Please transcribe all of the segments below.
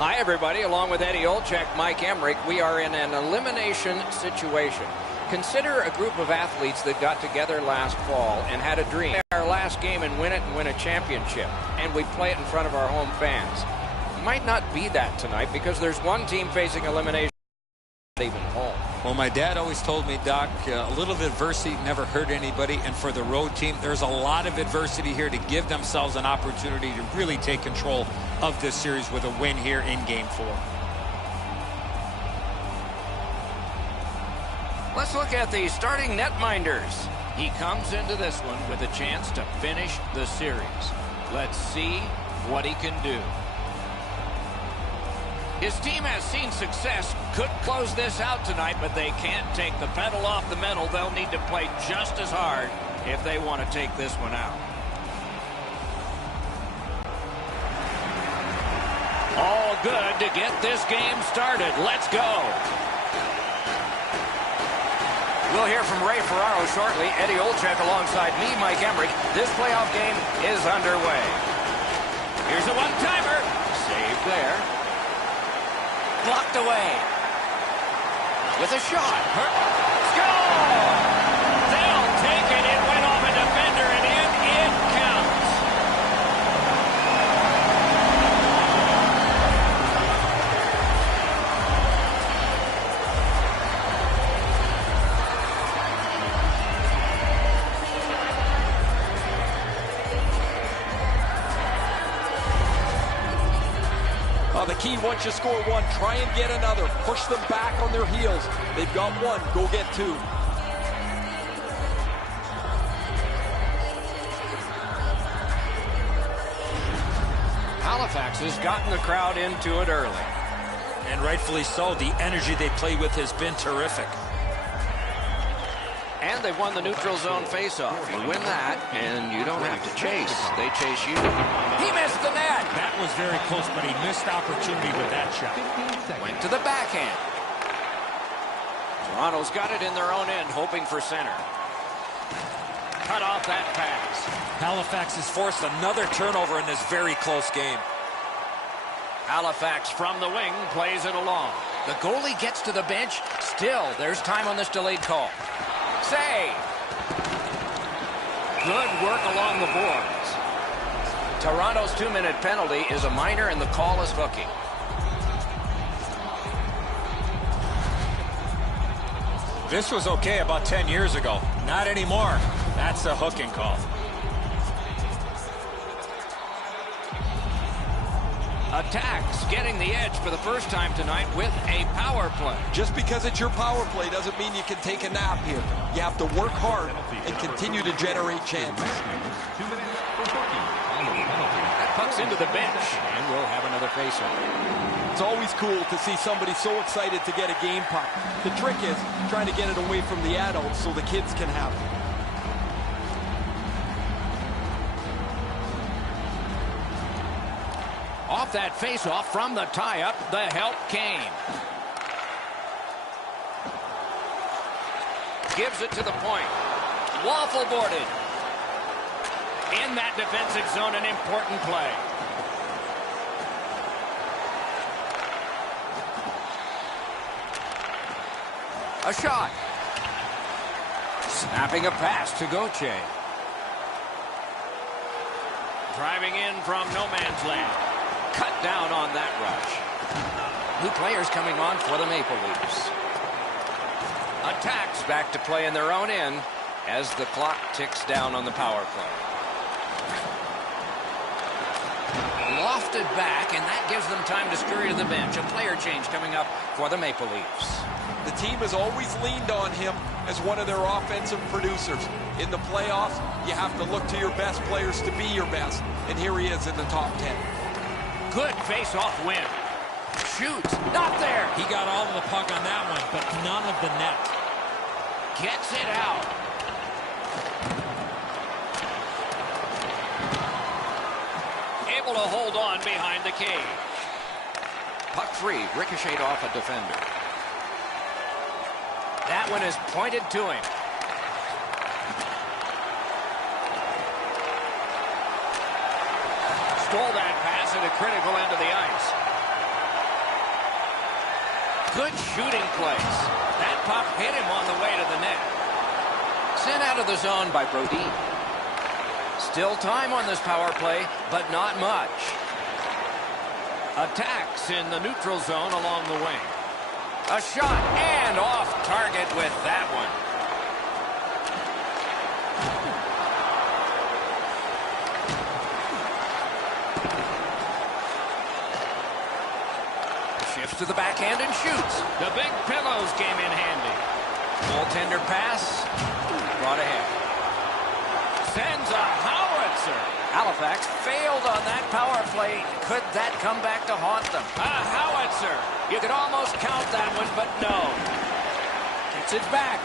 Hi, everybody. Along with Eddie Olczyk, Mike Emmerich, we are in an elimination situation. Consider a group of athletes that got together last fall and had a dream. Our last game and win it and win a championship. And we play it in front of our home fans. Might not be that tonight because there's one team facing elimination, not even home. Well, my dad always told me, Doc, a little adversity never hurt anybody. And for the road team, there's a lot of adversity here to give themselves an opportunity to really take control of this series with a win here in Game 4. Let's look at the starting netminders. He comes into this one with a chance to finish the series. Let's see what he can do. His team has seen success, could close this out tonight, but they can't take the pedal off the metal. They'll need to play just as hard if they want to take this one out. All good to get this game started. Let's go. We'll hear from Ray Ferraro shortly. Eddie Olczyk alongside me, Mike Emmerich. This playoff game is underway. Here's a one-timer. Saved there. Blocked away. With a shot. Score! They'll take it. It went off a defender and in. It counts. The key, once you score one, try and get another. Push them back on their heels. They've got one. Go get two. Halifax has gotten the crowd into it early. And rightfully so. The energy they play with has been terrific. And they've won the neutral zone faceoff. You win that, and you don't have to chase. They chase you. He missed the net. That was very close, but he missed opportunity with that shot. Went to the backhand. Toronto's got it in their own end, hoping for center. Cut off that pass. Halifax has forced another turnover in this very close game. Halifax from the wing plays it along. The goalie gets to the bench. Still, there's time on this delayed call. Save. Good work along the boards. Toronto's 2-minute penalty is a minor, and the call is hooking. This was okay about 10 years ago. Not anymore. That's a hooking call. Attacks getting the edge for the first time tonight with a power play. Just because it's your power play doesn't mean you can take a nap here. You have to work hard and continue to generate chances. That puck's into the bench, and we'll have another faceoff. It's always cool to see somebody so excited to get a game puck. The trick is trying to get it away from the adults so the kids can have it. Off that faceoff from the tie-up, the help came. Gives it to the point. Waffle boarded. In that defensive zone, an important play. A shot. Snapping a pass to Gauthier. Driving in from no man's land. Cut down on that rush. New players coming on for the Maple Leafs. Attacks back to play in their own end as the clock ticks down on the power play. Lofted back, and that gives them time to scurry to the bench. A player change coming up for the Maple Leafs. The team has always leaned on him as one of their offensive producers. In the playoffs, you have to look to your best players to be your best, and here he is in the top 10. Good face-off win. Shoots. Not there. He got all of the puck on that one, but none of the net. Gets it out. Able to hold on behind the cage. Puck free. Ricocheted off a defender. That one is pointed to him. Stole that pass at a critical end of the ice. Good shooting place. That puck hit him on the way to the net. Sent out of the zone by Brody. Still time on this power play, but not much. Attacks in the neutral zone along the wing. A shot and off target with that one. Shifts to the backhand and shoots. The big pillows came in handy. Goaltender pass. Brought ahead. Sends a howitzer. Halifax failed on that power play. Could that come back to haunt them? A howitzer. You could almost count that one, but no. Gets it back.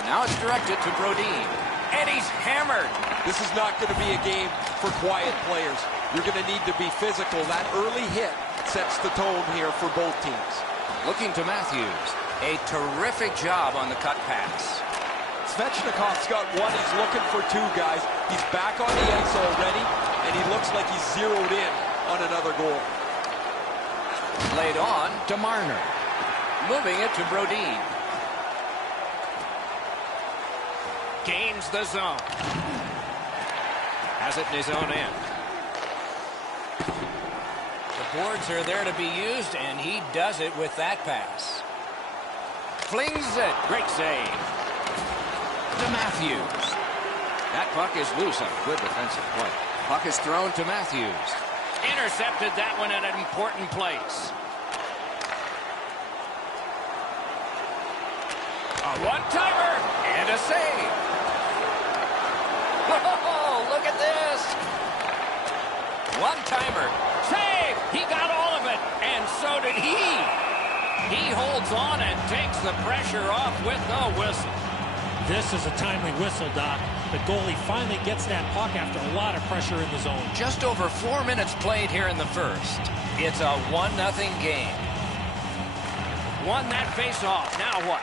And now it's directed to Brodin. And he's hammered. This is not going to be a game for quiet players. You're going to need to be physical. That early hit sets the tone here for both teams. Looking to Matthews. A terrific job on the cut pass. Svechnikov's got one. He's looking for two guys. He's back on the ice already, and he looks like he's zeroed in on another goal. Laid on to Marner. Moving it to Brodin. Gains the zone. Has it in his own end. The boards are there to be used, and he does it with that pass. Flings it. Great save. To Matthews. That puck is loose on good defensive play. Puck is thrown to Matthews. Intercepted that one at an important place. A one-timer and a save. Oh, look at this. One-timer. Save. He got all of it, and so did he. He holds on and takes the pressure off with the whistle. This is a timely whistle, Doc. The goalie finally gets that puck after a lot of pressure in the zone. Just over 4 minutes played here in the first. It's a 1-0 game. Won that face-off. Now what?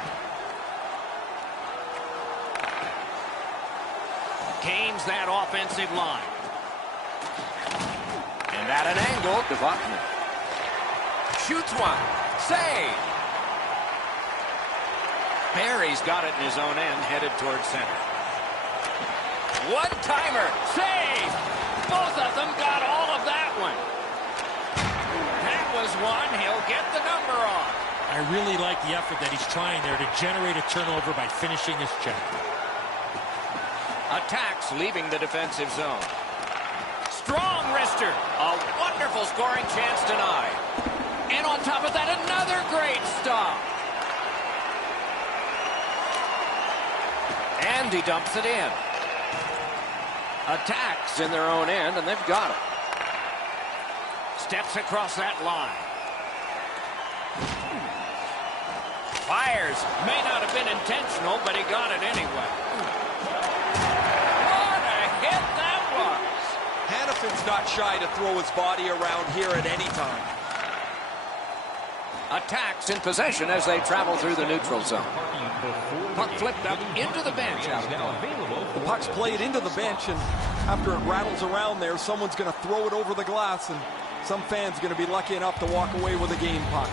Gains that offensive line. And at an angle to Buckner. Shoots one. Save. Barry's got it in his own end, headed towards center. One-timer. Save. Both of them got all of that one. That was one. He'll get the number on. I really like the effort that he's trying there to generate a turnover by finishing his check. Attacks leaving the defensive zone. Strong wrister. A wonderful scoring chance denied. And on top of that, another great stop. And he dumps it in. Attacks in their own end, and they've got it. Steps across that line. Fires. May not have been intentional, but he got it anyway. What a hit that was. Hannafin's not shy to throw his body around here at any time. Attacks in possession as they travel through the neutral zone. Puck flipped up into the bench. The puck's played into the bench, and after it rattles around there, someone's going to throw it over the glass, and some fans going to be lucky enough to walk away with a game puck.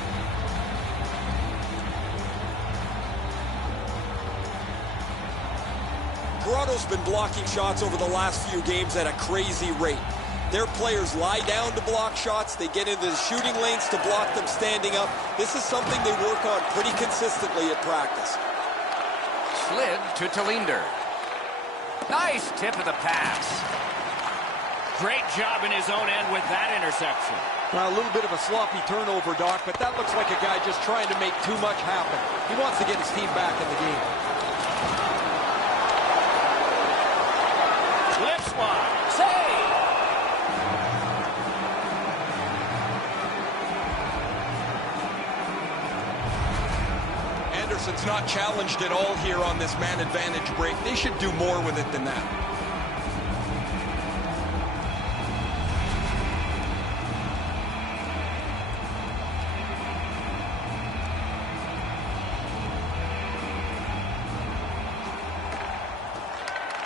Toronto's been blocking shots over the last few games at a crazy rate. Their players lie down to block shots. They get into the shooting lanes to block them standing up. This is something they work on pretty consistently at practice. Slid to Talinder. Nice tip of the pass. Great job in his own end with that interception. Now, a little bit of a sloppy turnover, Doc, but that looks like a guy just trying to make too much happen. He wants to get his team back in the game. Flips one. Save. Anderson's not challenged at all here on this man advantage break. They should do more with it than that.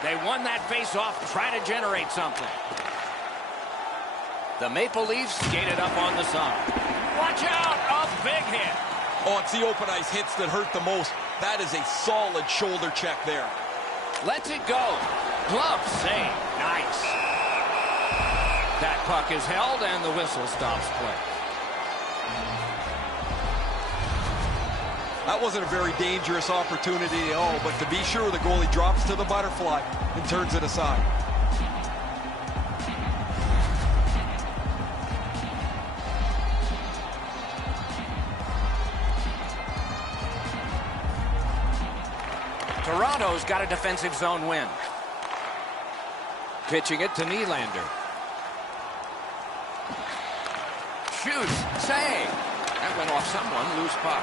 They won that face-off, trying to generate something. The Maple Leafs skated up on the side. Watch out! A big hit. Oh, it's the open ice hits that hurt the most. That is a solid shoulder check there. Lets it go. Glove save. Nice. That puck is held, and the whistle stops play. That wasn't a very dangerous opportunity at all, but to be sure, the goalie drops to the butterfly and turns it aside. Toronto's got a defensive zone win. Pitching it to Nylander. Shoots. Save. That went off someone. Loose puck.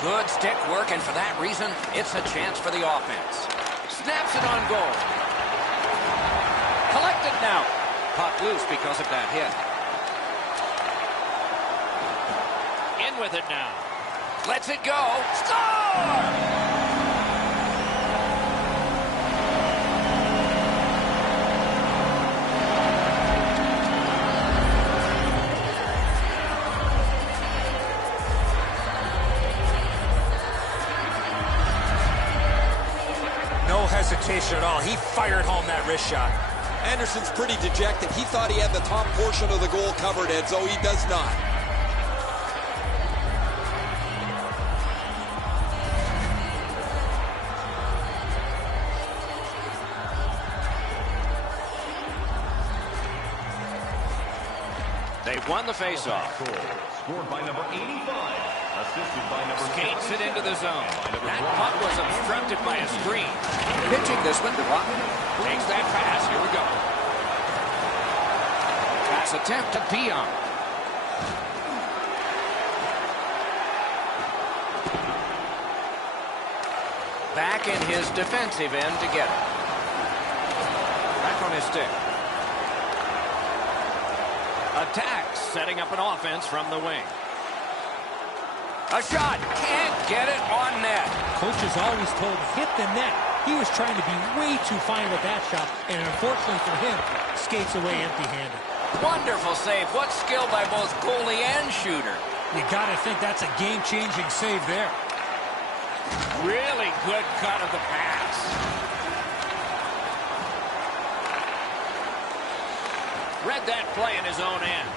Good stick work, and for that reason, it's a chance for the offense. Snaps it on goal. Collected now. Puck loose because of that hit. In with it now. Lets it go. Score! Hesitation at all. He fired home that wrist shot. Anderson's pretty dejected. He thought he had the top portion of the goal covered, Edzo. He does not. They've won the faceoff. Scored by number 85. Assisted by number Skates it into the zone. That puck was obstructed by a screen. Pitching this one to Rotten. Takes that pass. Here we go. Pass attempt to Dion. Back in his defensive end to get it. Back on his stick. Attacks, setting up an offense from the wing. A shot. Can't get it on net. Coach is always told, hit the net. He was trying to be way too fine with that shot, and unfortunately for him, skates away empty-handed. Wonderful save. What skill by both goalie and shooter. You got to think that's a game-changing save there. Really good cut of the pass. Read that play in his own end.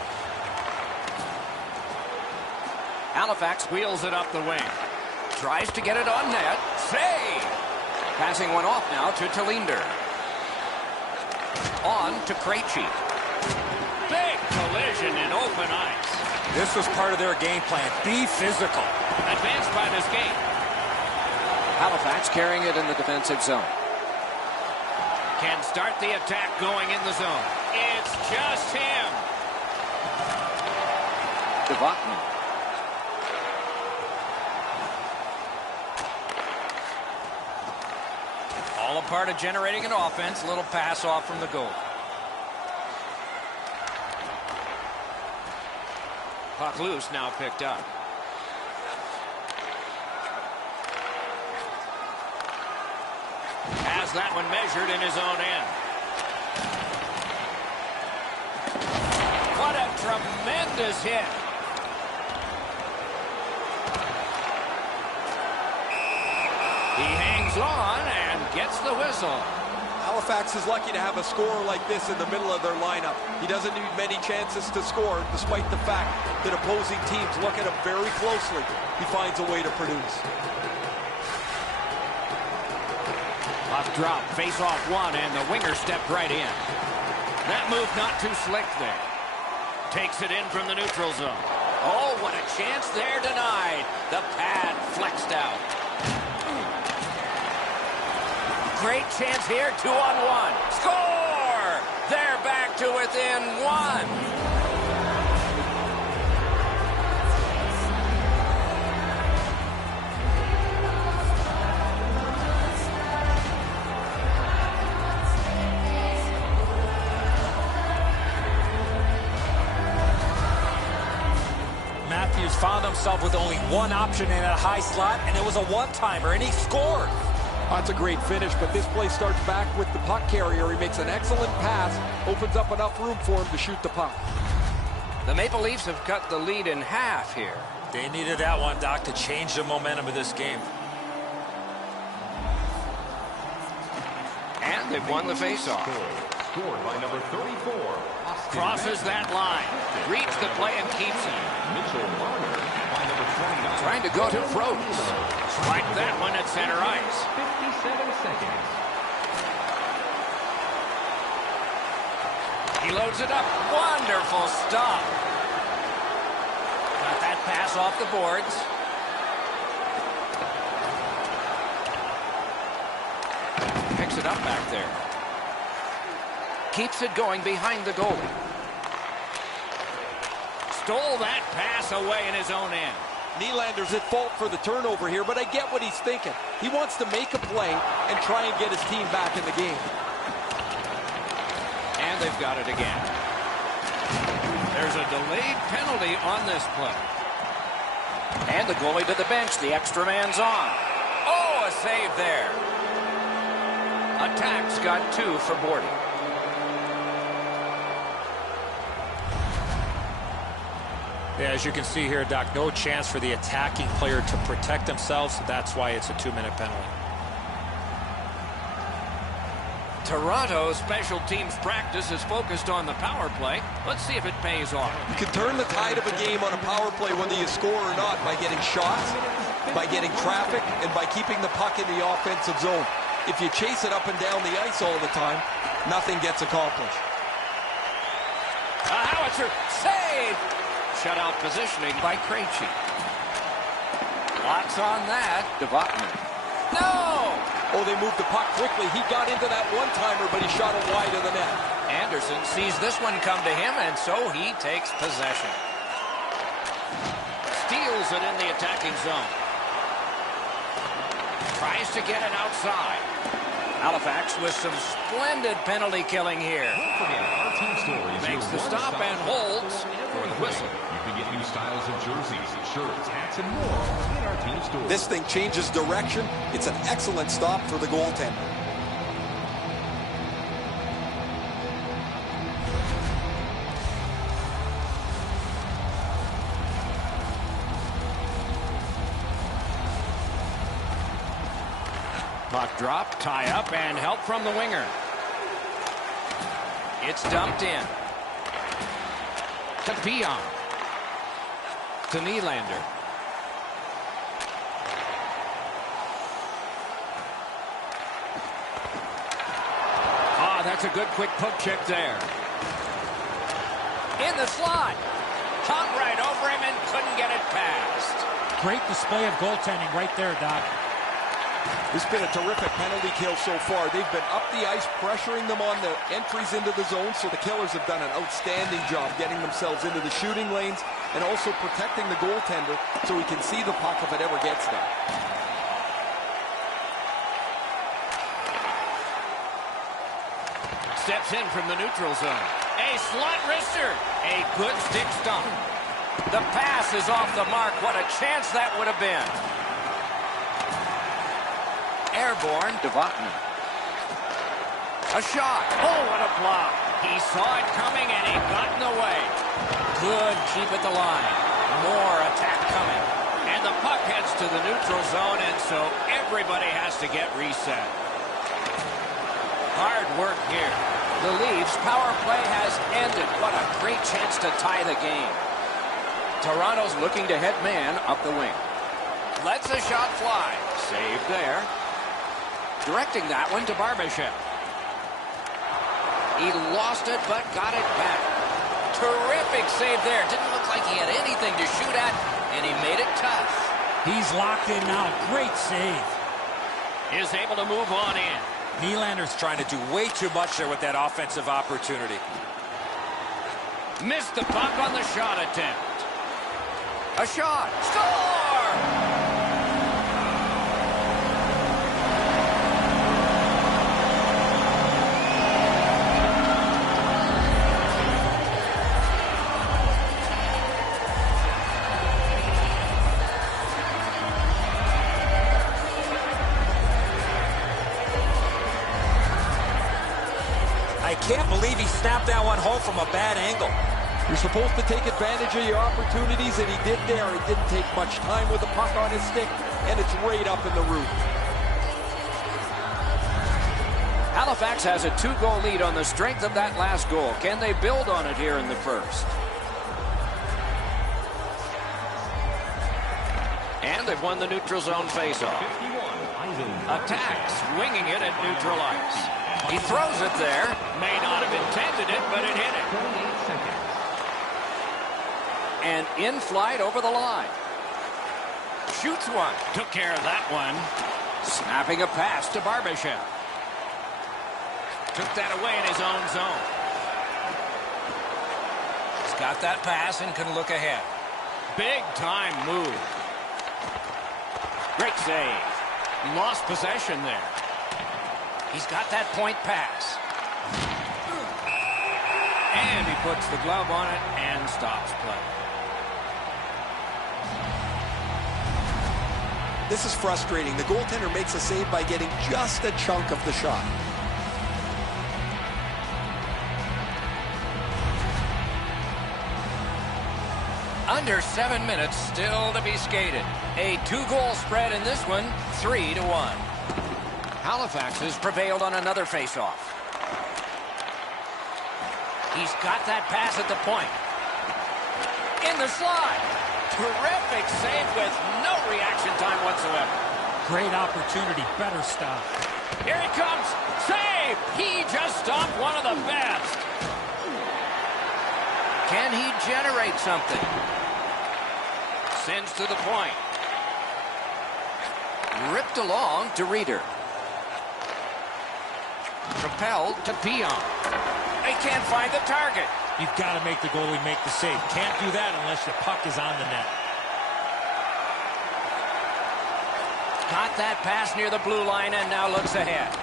Halifax wheels it up the wing. Tries to get it on net. Save! Passing one off now to Talinder. On to Krejci. Big collision in open ice. This was part of their game plan. Be physical. Advanced by the skate. Halifax carrying it in the defensive zone. Can start the attack going in the zone. It's just him. Devotman. All a part of generating an offense. A little pass off from the goal. Puck loose, now picked up. Has that one measured in his own end. What a tremendous hit. He hangs on and gets the whistle. Halifax is lucky to have a scorer like this in the middle of their lineup. He doesn't need many chances to score, despite the fact that opposing teams look at him very closely. He finds a way to produce. Puck drop, face off one, and the winger stepped right in. That move not too slick there. Takes it in from the neutral zone. Oh, what a chance there denied. The pad flexed out. Great chance here, 2-on-1. Score! They're back to within one. Matthews found himself with only one option in that high slot, and it was a one-timer, and he scored. That's a great finish, but this play starts back with the puck carrier. He makes an excellent pass, opens up enough room for him to shoot the puck. The Maple Leafs have cut the lead in half here. They needed that one, Doc, to change the momentum of this game. And they've won the faceoff. Scored by number 34. Crosses that line. Reads the play and keeps it. Mitchell Marner by number 29. Trying to go to Froze. Strike that one at center ice. 57 seconds. He loads it up. Wonderful stop. Got that pass off the boards. Picks it up back there. Keeps it going behind the goalie. Stole that pass away in his own end. Nylander's at fault for the turnover here, but I get what he's thinking. He wants to make a play and try and get his team back in the game. And they've got it again. There's a delayed penalty on this play. And the goalie to the bench. The extra man's on. Oh, a save there. Attack's got 2 for boarding. Yeah, as you can see here, Doc, no chance for the attacking player to protect themselves. So that's why it's a 2-minute penalty. Toronto's special teams practice is focused on the power play. Let's see if it pays off. You can turn the tide of a game on a power play whether you score or not by getting shots, by getting traffic, and by keeping the puck in the offensive zone. If you chase it up and down the ice all the time, nothing gets accomplished. A howitzer save! Shutout positioning by Krejci. Lots on that. Devotman. No! Oh, they moved the puck quickly. He got into that one-timer, but he shot it wide of the net. Anderson sees this one come to him, and so he takes possession. Steals it in the attacking zone. Tries to get it outside. Halifax with some splendid penalty killing here. Makes the stop and holds for the whistle. You can get new styles of jerseys, shirts, hats, and more in our team store. This thing changes direction. It's an excellent stop for the goaltender. Puck drop, tie up, and help from the winger. It's dumped in. To Pion. To Nylander. Ah, that's a good quick poke check there. In the slot. Hung right over him and couldn't get it past. Great display of goaltending right there, Doc. It's been a terrific penalty kill so far. They've been up the ice, pressuring them on the entries into the zone, so the Killers have done an outstanding job getting themselves into the shooting lanes and also protecting the goaltender so he can see the puck if it ever gets there. Steps in from the neutral zone. A slot wrister. A good stick stump. The pass is off the mark. What a chance that would have been. Airborne, Devotman. A shot. Oh, what a block. He saw it coming and he got in the way. Good keep at the line. More attack coming. And the puck heads to the neutral zone, and so everybody has to get reset. Hard work here. The Leafs' power play has ended. What a great chance to tie the game. Toronto's looking to head man up the wing. Lets a shot fly. Saved there. Directing that one to Barbashev. He lost it, but got it back. Terrific save there. Didn't look like he had anything to shoot at, and he made it tough. He's locked in now. Great save. Is able to move on in. Nylander's trying to do way too much there with that offensive opportunity. Missed the puck on the shot attempt. A shot. Score! I can't believe he snapped that one home from a bad angle. You're supposed to take advantage of your opportunities, and he did there. He didn't take much time with the puck on his stick, and it's right up in the roof. Halifax has a 2-goal lead on the strength of that last goal. Can they build on it here in the first? And they've won the neutral zone faceoff. Attacks, winging it at neutral ice. He throws it there. May not have intended it, but it hit it. And in flight over the line. Shoots one. Took care of that one. Snapping a pass to Barbashev. Took that away in his own zone. He's got that pass and can look ahead. Big time move. Great save. Lost possession there. He's got that point pass. And he puts the glove on it and stops play. This is frustrating. The goaltender makes a save by getting just a chunk of the shot. Under 7 minutes still to be skated. A 2-goal spread in this one, 3-1. Halifax has prevailed on another faceoff. He's got that pass at the point. In the slide. Terrific save with no reaction time whatsoever. Great opportunity. Better stop. Here he comes. Save! He just stopped one of the best. Can he generate something? Sends to the point. Ripped along to Reeder. Propelled to Pion. They can't find the target. You've got to make the goalie make the save. Can't do that unless your puck is on the net. Got that pass near the blue line and now looks ahead.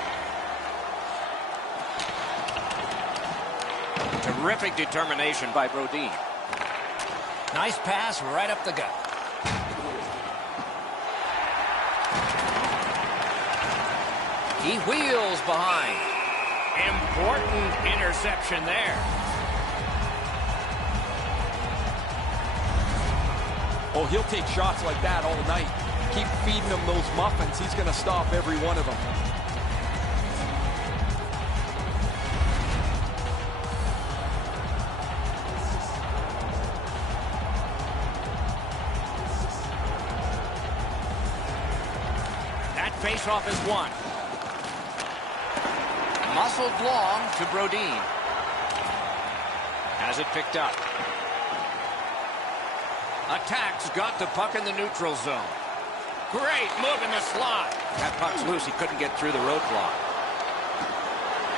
Terrific determination by Brodin. Nice pass right up the gut. He wheels behind. Important interception there. Oh, he'll take shots like that all night. Keep feeding him those muffins. He's going to stop every one of them. That faceoff is won. Muscled long to Brodin. Has it picked up. Attacks got the puck in the neutral zone. Great move in the slot. That puck's loose. He couldn't get through the roadblock.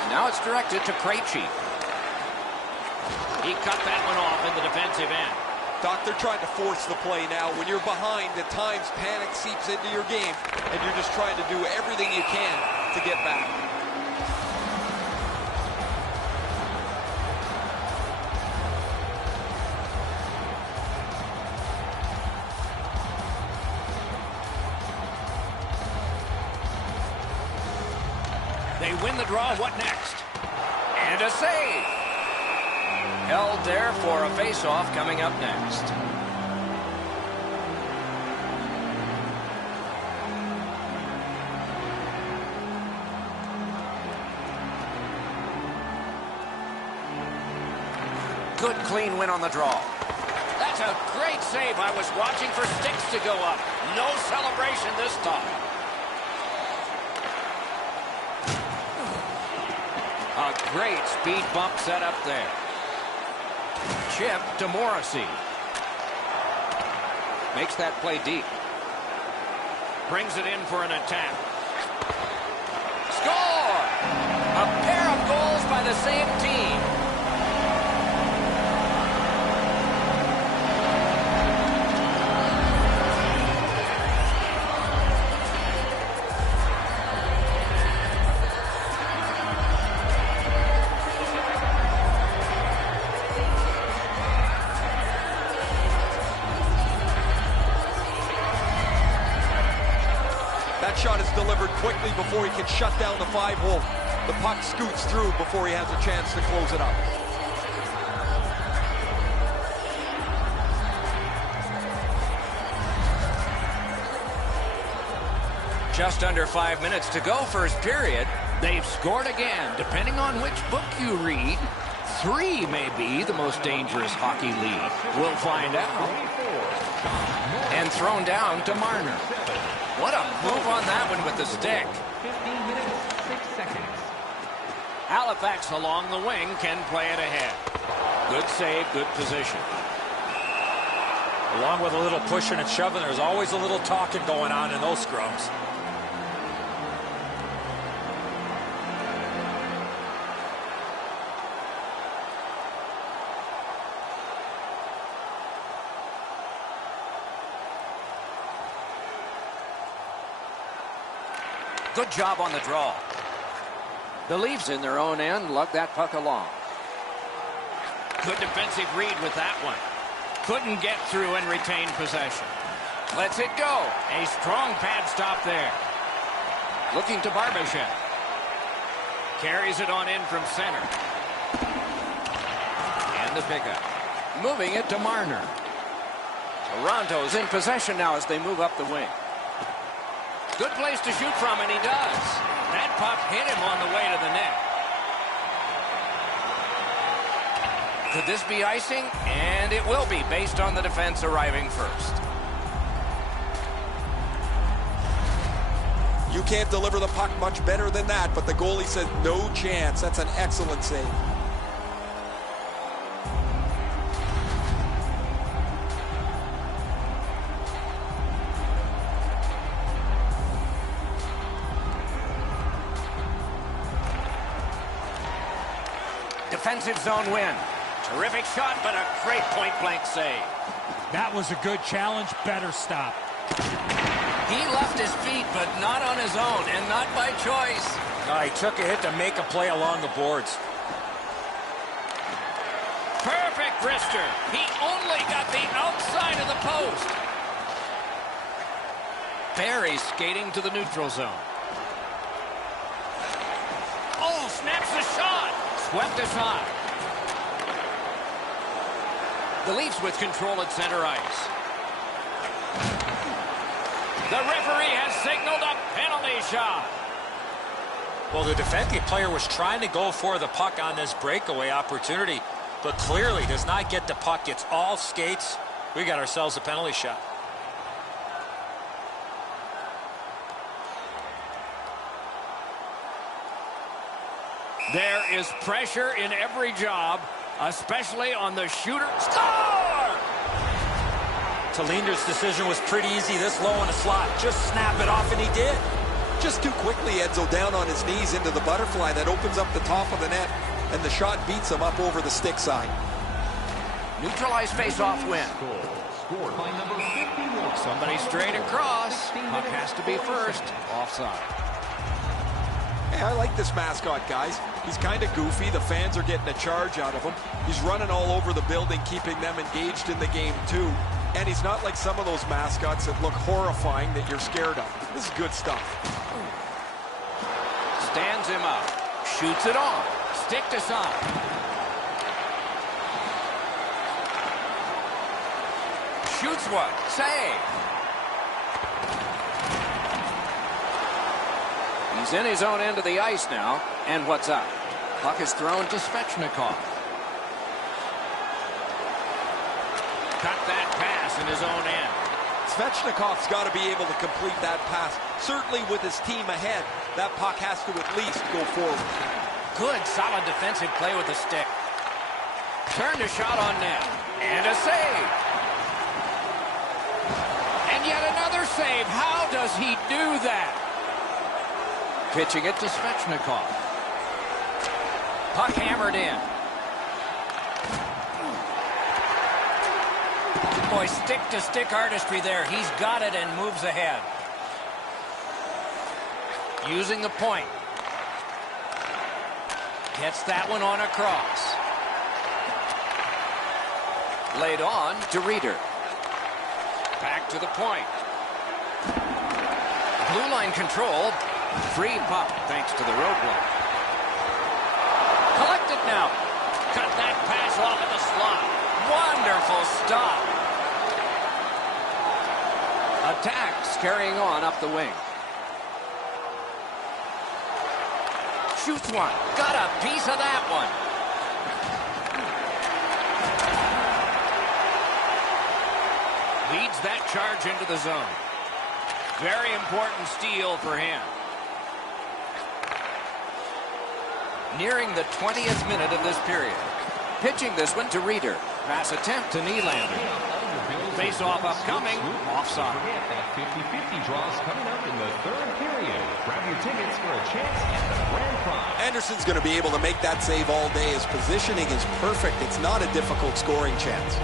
And now it's directed to Krejci. He cut that one off in the defensive end. Doc, they're trying to force the play now. When you're behind, at times panic seeps into your game, and you're just trying to do everything you can to get back. They win the draw. What next? And a save. Held there for a face-off coming up next. Good clean win on the draw. That's a great save. I was watching for sticks to go up. No celebration this time. A great speed bump set up there. Chip to Morrissey. Makes that play deep. Brings it in for an attack. Score! A pair of goals by the same team. That shot is delivered quickly before he can shut down the 5-hole. The puck scoots through before he has a chance to close it up. Just under 5 minutes to go, first period. They've scored again. Depending on which book you read, 3 may be the most dangerous hockey league. We'll find out. And thrown down to Marner. What a move on that one with the stick. 15 minutes, 6 seconds. Halifax along the wing can play it ahead. Good save, good position. Along with a little pushing and shoving, there's always a little talking going on in those scrums. Good job on the draw. The Leafs in their own end lug that puck along. Good defensive read with that one. Couldn't get through and retain possession. Lets it go. A strong pad stop there. Looking to Barbashev. Carries it on in from center. And the pickup. Moving it to Marner. Toronto's in possession now as they move up the wing. Good place to shoot from, and he does. That puck hit him on the way to the net. Could this be icing? And it will be, based on the defense arriving first. You can't deliver the puck much better than that, but the goalie said no chance. That's an excellent save. Defensive zone win. Terrific shot, but a great point-blank save. That was a good challenge. Better stop. He left his feet, but not on his own, and not by choice. He took a hit to make a play along the boards. Perfect wrister. He only got the outside of the post. Barry skating to the neutral zone. Oh, snaps the shot. Swept aside. The Leafs with control at center ice. The referee has signaled a penalty shot. Well, the defensive player was trying to go for the puck on this breakaway opportunity, but clearly does not get the puck. It's all skates. We got ourselves a penalty shot. There is pressure in every job, especially on the shooter. Score! Talinder's decision was pretty easy this low in the slot. Just snap it off, and he did. Just too quickly, Edzo down on his knees into the butterfly. That opens up the top of the net, and the shot beats him up over the stick side. Neutralized face-off win. Scored by number 51. Somebody straight across. Puck has to be first. Offside. Hey, I like this mascot, guys. He's kind of goofy. The fans are getting a charge out of him. He's running all over the building, keeping them engaged in the game, too. And he's not like some of those mascots that look horrifying that you're scared of. This is good stuff. Stands him up. Shoots it on. Stick to side. Shoots one. Save. He's in his own end of the ice now. And what's up? Puck is thrown to Svechnikov. Cut that pass in his own end. Svechnikov's got to be able to complete that pass. Certainly with his team ahead, that puck has to at least go forward. Good, solid defensive play with the stick. Turned a shot on net. And a save. And yet another save. How does he do that? Pitching it to Svechnikov. Puck hammered in. Boy, stick-to-stick artistry there. He's got it and moves ahead. Using the point. Gets that one on across. Laid on to Reeder. Back to the point. Blue line control. Free puck thanks to the roadblock. Collect it now. Cut that pass off in the slot. Wonderful stop. Attacks carrying on up the wing. Shoots one. Got a piece of that one. Leads that charge into the zone. Very important steal for him. Nearing the 20th minute of this period. Pitching this one to Reeder. Pass attempt to Nylander. Face-off upcoming. Offside. That 50-50 draws coming up in the third period. Grab your tickets for a chance at the grand prize. Anderson's going to be able to make that save all day. His positioning is perfect. It's not a difficult scoring chance.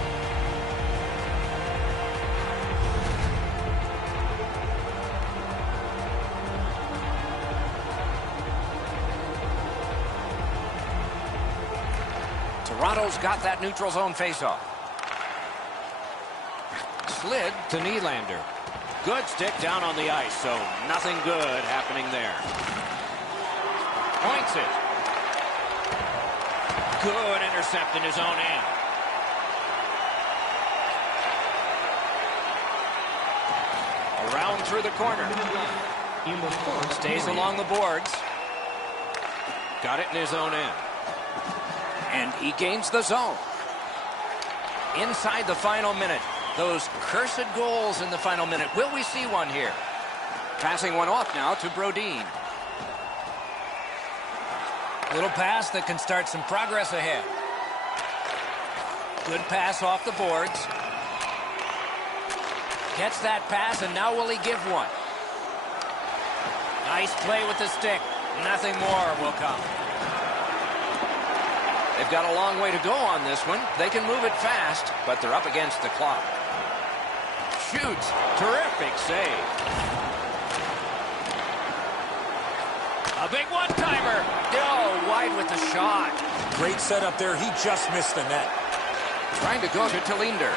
Toronto's got that neutral zone faceoff. Slid to Nylander. Good stick down on the ice, so nothing good happening there. Points it. Good intercept in his own end. Around through the corner. Stays along the boards. Got it in his own end. And he gains the zone. Inside the final minute. Those cursed goals in the final minute. Will we see one here? Passing one off now to Brodin. Little pass that can start some progress ahead. Good pass off the boards. Gets that pass, and now will he give one? Nice play with the stick. Nothing more will come. They've got a long way to go on this one. They can move it fast, but they're up against the clock. Shoots. Terrific save. A big one-timer. Oh, wide with the shot. Great setup there. He just missed the net. Trying to go to Nylander.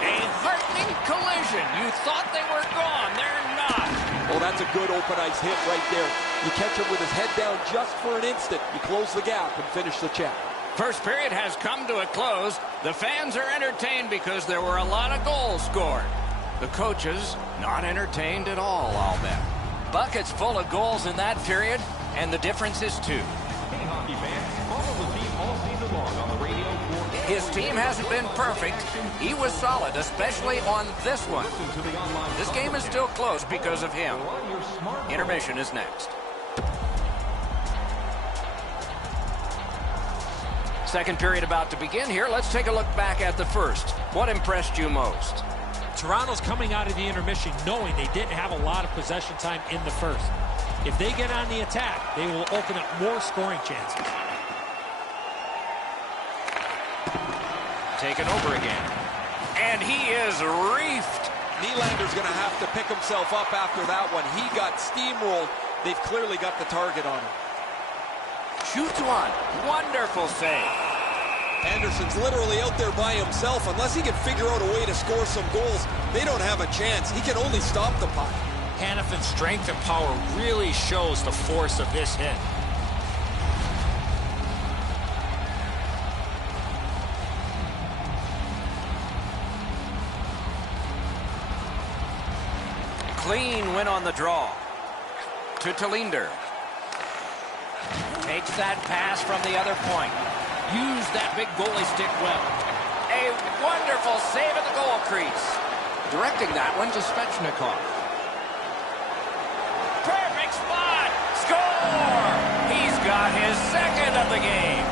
A heartening collision. You thought they were gone. They're not. Well, that's a good open ice hit right there. You catch him with his head down just for an instant. You close the gap and finish the check. First period has come to a close. The fans are entertained because there were a lot of goals scored. The coaches not entertained at all, I'll bet. Buckets full of goals in that period, and the difference is 2. Hey, hockey fans, follow the team all season long on the radio for... His team hasn't been perfect. He was solid, especially on this one. This game is still close because of him. Intermission is next. Second period about to begin here. Let's take a look back at the first. What impressed you most? Toronto's coming out of the intermission knowing they didn't have a lot of possession time in the first. If they get on the attack, they will open up more scoring chances. Taken over again. And he is reefed. Nylander's going to have to pick himself up after that one. He got steamrolled. They've clearly got the target on him. Shoots one. Wonderful save. Anderson's literally out there by himself. Unless he can figure out a way to score some goals, they don't have a chance. He can only stop the puck. Hanifin's strength and power really shows the force of this hit. Clean win on the draw. To Nylander. Takes that pass from the other point. Used that big goalie stick well. A wonderful save at the goal crease. Directing that one to Svechnikov. Perfect spot. Score! He's got his second of the game.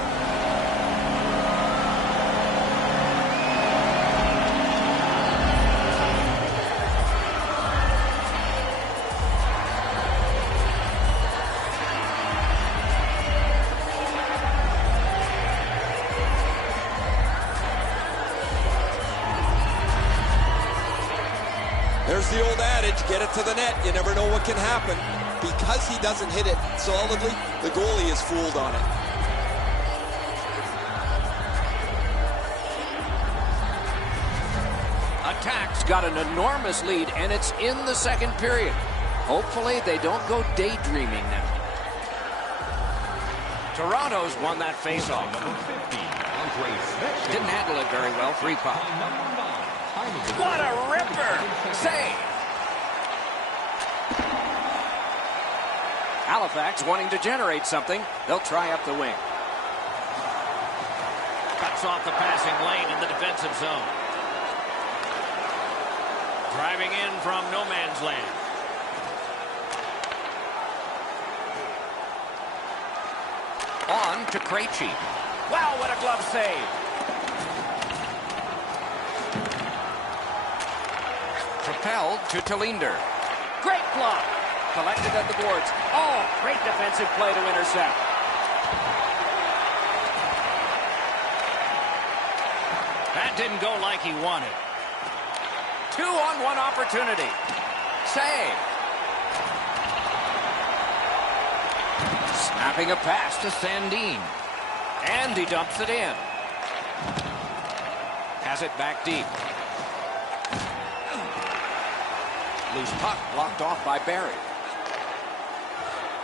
There's the old adage, get it to the net. You never know what can happen. Because he doesn't hit it solidly, the goalie is fooled on it. Attack's got an enormous lead, and it's in the second period. Hopefully they don't go daydreaming now. Toronto's won that faceoff. Didn't handle it very well. Free puck. What a ripper! Save! Halifax wanting to generate something. They'll try up the wing. Cuts off the passing lane in the defensive zone. Driving in from no man's land. On to Krejci. Wow, what a glove save. Propelled to Talinder. Great block. Collected at the boards. Oh, great defensive play to intercept. That didn't go like he wanted. 2-on-1 opportunity. Save. Snapping a pass to Sandin. And he dumps it in. Has it back deep. Loose puck blocked off by Barry.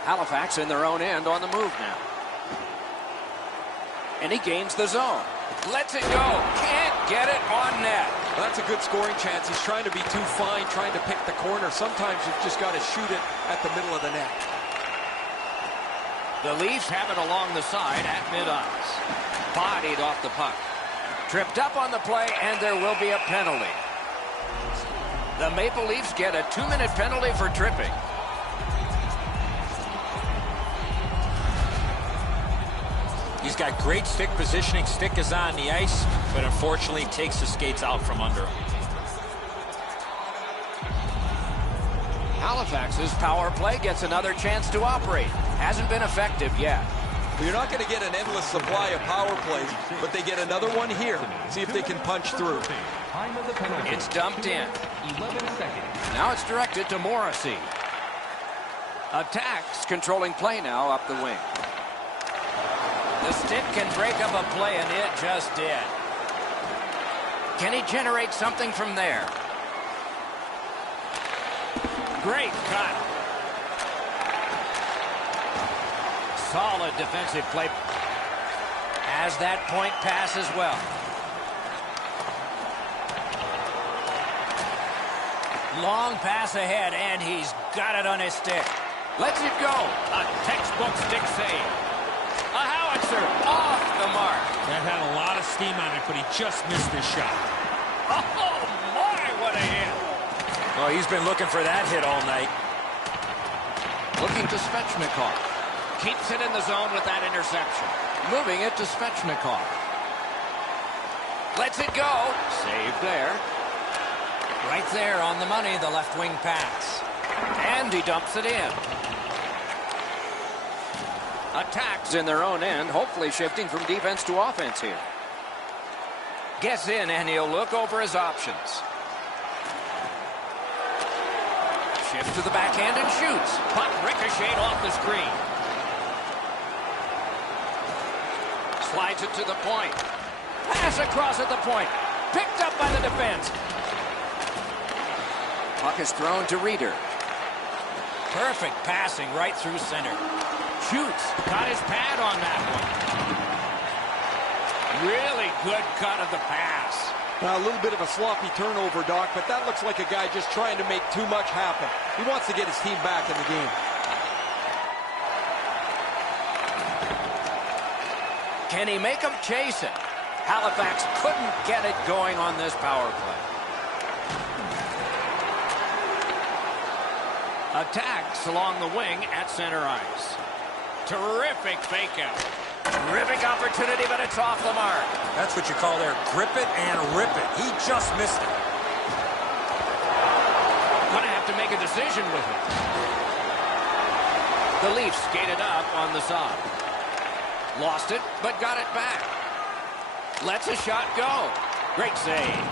Halifax in their own end on the move now. And he gains the zone. Lets it go. Can't get it on net. Well, that's a good scoring chance. He's trying to be too fine, trying to pick the corner. Sometimes you've just got to shoot it at the middle of the net. The Leafs have it along the side at mid-ice. Bodied off the puck. Tripped up on the play, and there will be a penalty. The Maple Leafs get a 2-minute penalty for tripping. He's got great stick positioning. Stick is on the ice, but unfortunately takes the skates out from under him. Halifax's power play gets another chance to operate. Hasn't been effective yet. Well, you're not going to get an endless supply of power plays, but they get another one here. See if they can punch through. Time of the penalty. It's dumped in. 11 seconds. Now it's directed to Morrissey. Attacks controlling play now up the wing. The stick can break up a play, and it just did. Can he generate something from there? Great cut. Solid defensive play. Has that point pass as well. Long pass ahead, and he's got it on his stick. Lets it go. A textbook stick save. A howitzer off the mark. That had a lot of steam on it, but he just missed his shot. Oh, my, what a hit. Well, he's been looking for that hit all night. Looking to Svechnikov. Keeps it in the zone with that interception. Moving it to Svechnikov. Lets it go. Save there. Right there on the money, the left wing pass. And he dumps it in. Attacks in their own end, hopefully shifting from defense to offense here. Gets in, and he'll look over his options. Shifts to the backhand and shoots. Puck ricocheted off the screen. Slides it to the point. Pass across at the point. Picked up by the defense. Puck is thrown to Reeder. Perfect passing right through center. Shoots. Got his pad on that one. Really good cut of the pass. Now, a little bit of a sloppy turnover, Doc, but that looks like a guy just trying to make too much happen. He wants to get his team back in the game. Can he make them chase it? Halifax couldn't get it going on this power play. Attacks along the wing at center ice. Terrific fake out. Terrific opportunity, but it's off the mark. That's what you call there, grip it and rip it. He just missed it. Gonna have to make a decision with it. The Leafs skated up on the side. Lost it, but got it back. Lets a shot go. Great save.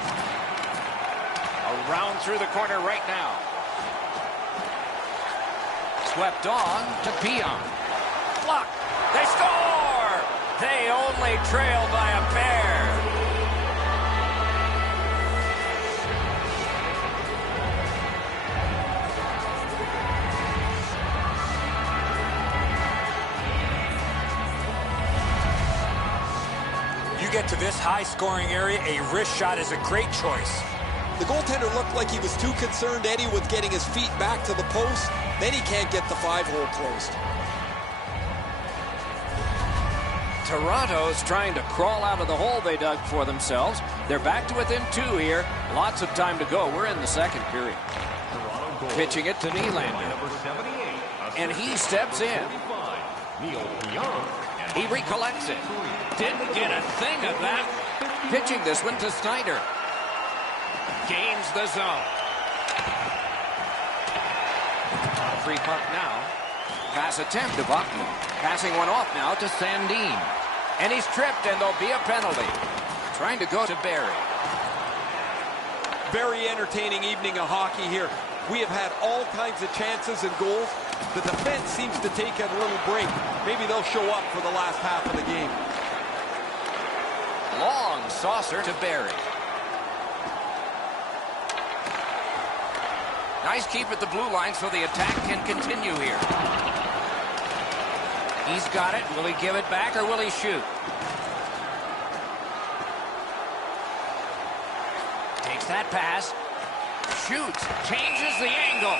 Around through the corner right now. Swept on to Pion. Block. They score! They only trail by a pair. You get to this high-scoring area, a wrist shot is a great choice. The goaltender looked like he was too concerned, Eddie, with getting his feet back to the post. then he can't get the 5-hole closed. Toronto's trying to crawl out of the hole they dug for themselves. They're back to within 2 here. Lots of time to go. We're in the second period. Pitching it to Nylander. And he steps in. He recollects it. Didn't get a thing of that. Pitching this one to Snyder. Gains the zone. Free puck now. Pass attempt to Buckman. Passing one off now to Sandin. And he's tripped, and there'll be a penalty. Trying to go to Barry. Very entertaining evening of hockey here. We have had all kinds of chances and goals. The defense seems to take a little break. Maybe they'll show up for the last half of the game. Long saucer to Barry. Nice keep at the blue line so the attack can continue here. He's got it. Will he give it back or will he shoot? Takes that pass. Shoots. Changes the angle.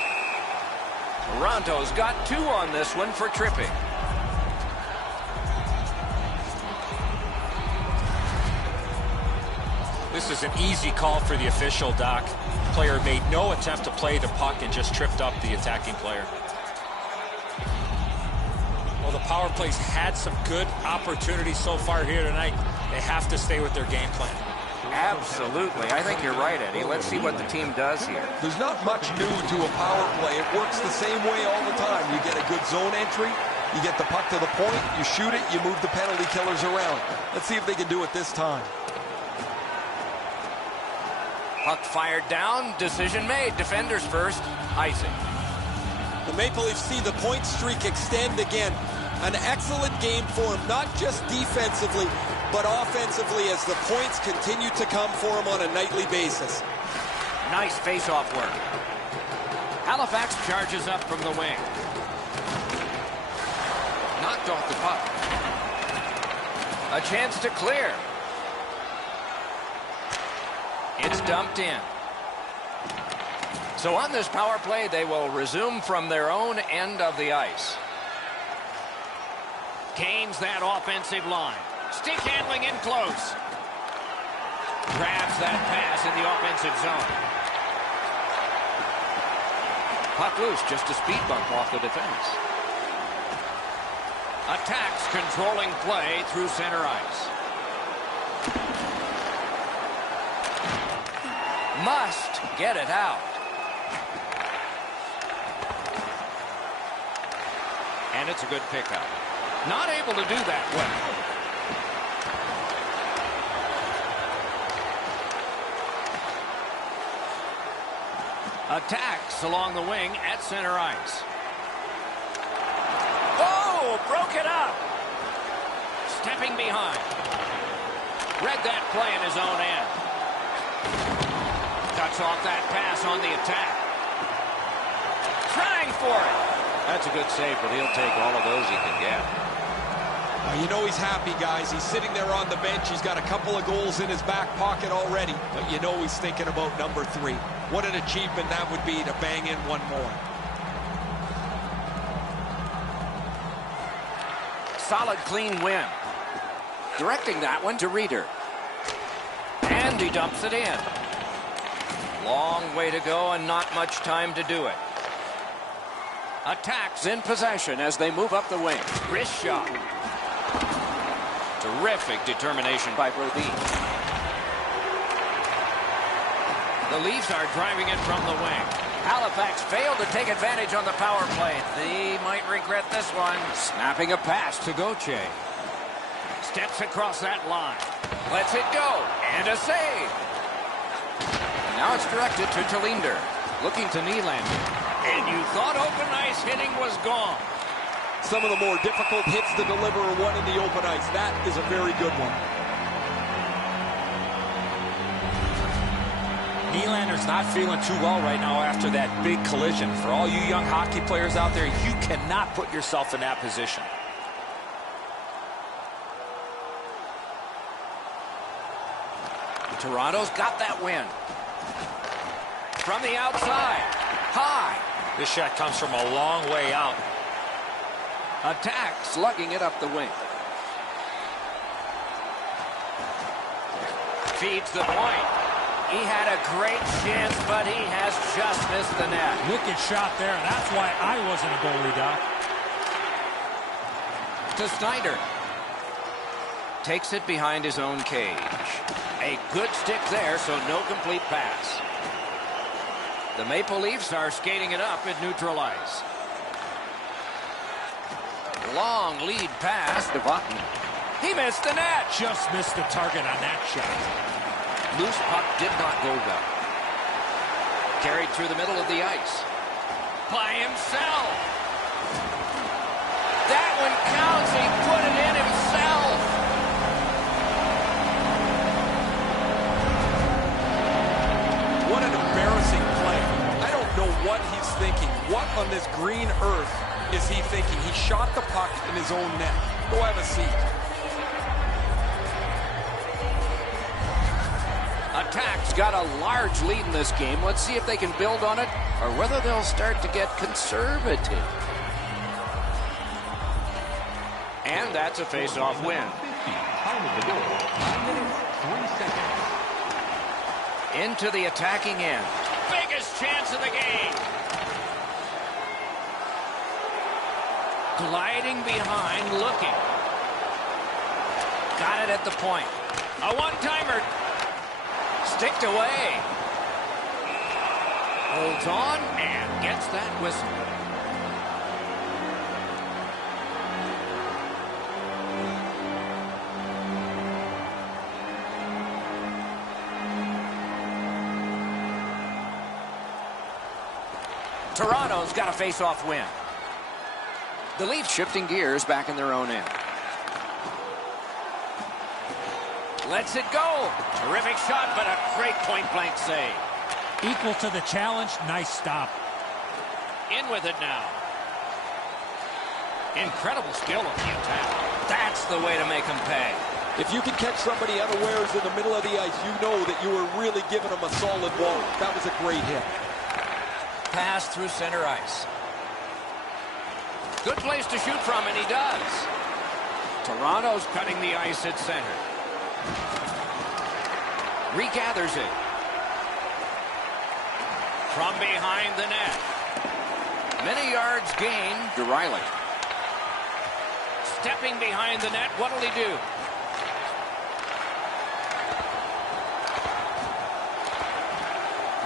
Toronto's got 2 on this one for tripping. This is an easy call for the official, Doc. Player made no attempt to play the puck and just tripped up the attacking player. Well, the power plays had some good opportunities so far here tonight. They have to stay with their game plan. Absolutely. I think you're right, Eddie. Let's see what the team does here. There's not much new to a power play. It works the same way all the time. You get a good zone entry, you get the puck to the point, you shoot it, you move the penalty killers around. Let's see if they can do it this time. Puck fired down. Decision made. Defenders first. Icing. The Maple Leafs see the point streak extend again. An excellent game for them, not just defensively, but offensively as the points continue to come for them on a nightly basis. Nice face-off work. Halifax charges up from the wing. Knocked off the puck. A chance to clear. It's dumped in. So on this power play, they will resume from their own end of the ice. Gains that offensive line. Stick handling in close. Grabs that pass in the offensive zone. Puck loose, just a speed bump off the defense. Attacks controlling play through center ice. Must get it out. And it's a good pickup. Not able to do that well. Attacks along the wing at center ice. Oh, broke it up. Stepping behind. Read that play in his own end. Cuts off that pass on the attack. Trying for it. That's a good save, but he'll take all of those he can get. You know he's happy, guys. He's sitting there on the bench. He's got a couple of goals in his back pocket already, but you know he's thinking about number 3. What an achievement that would be to bang in one more. Solid, clean win. Directing that one to Reeder. And he dumps it in. Long way to go and not much time to do it. Attacks in possession as they move up the wing. Wrist shot. Terrific determination by Brodin. The Leafs are driving it from the wing. Halifax failed to take advantage on the power play. They might regret this one. Snapping a pass to Gauthier. Steps across that line. Lets it go. And a save. And now it's directed to Nylander. Looking to Nylander. And you thought open ice hitting was gone. Some of the more difficult hits to deliver are one in the open ice. That is a very good one. Nylander's not feeling too well right now after that big collision. For all you young hockey players out there, you cannot put yourself in that position. Toronto's got that win. From the outside. High. This shot comes from a long way out. Attack, slugging it up the wing. Feeds the point. He had a great chance, but he has just missed the net. Wicked shot there. That's why I wasn't a goalie, Doc. To Snyder. Takes it behind his own cage. A good stick there, so no complete pass. The Maple Leafs are skating it up at neutral ice. Long lead pass to Vaughn. He missed the net. Just missed the target on that shot. Loose puck did not go well. Carried through the middle of the ice. By himself. That one counts. He put it in himself. What an embarrassing play. I don't know what he's thinking. What on this green earth is he thinking? He shot the puck in his own net. Go have a seat. Attack's got a large lead in this game. Let's see if they can build on it or whether they'll start to get conservative. And that's a face-off win. Time of the goal, 9 minutes, 3 seconds. Into the attacking end. Biggest chance of the game. Gliding behind, looking. Got it at the point. A one-timer. Sticked away. Holds on and gets that whistle. Toronto's got a face-off win. The Leafs shifting gears back in their own end. Lets it go. Terrific shot, but a great point-blank save. Equal to the challenge. Nice stop. In with it now. Incredible skill of the attack. That's the way to make them pay. If you can catch somebody unawares in the middle of the ice, you know that you were really giving them a solid blow. That was a great hit. Pass through center ice. Good place to shoot from, and he does. Toronto's cutting the ice at center. Regathers it. From behind the net. Many yards gained to Riley. Stepping behind the net. What'll he do?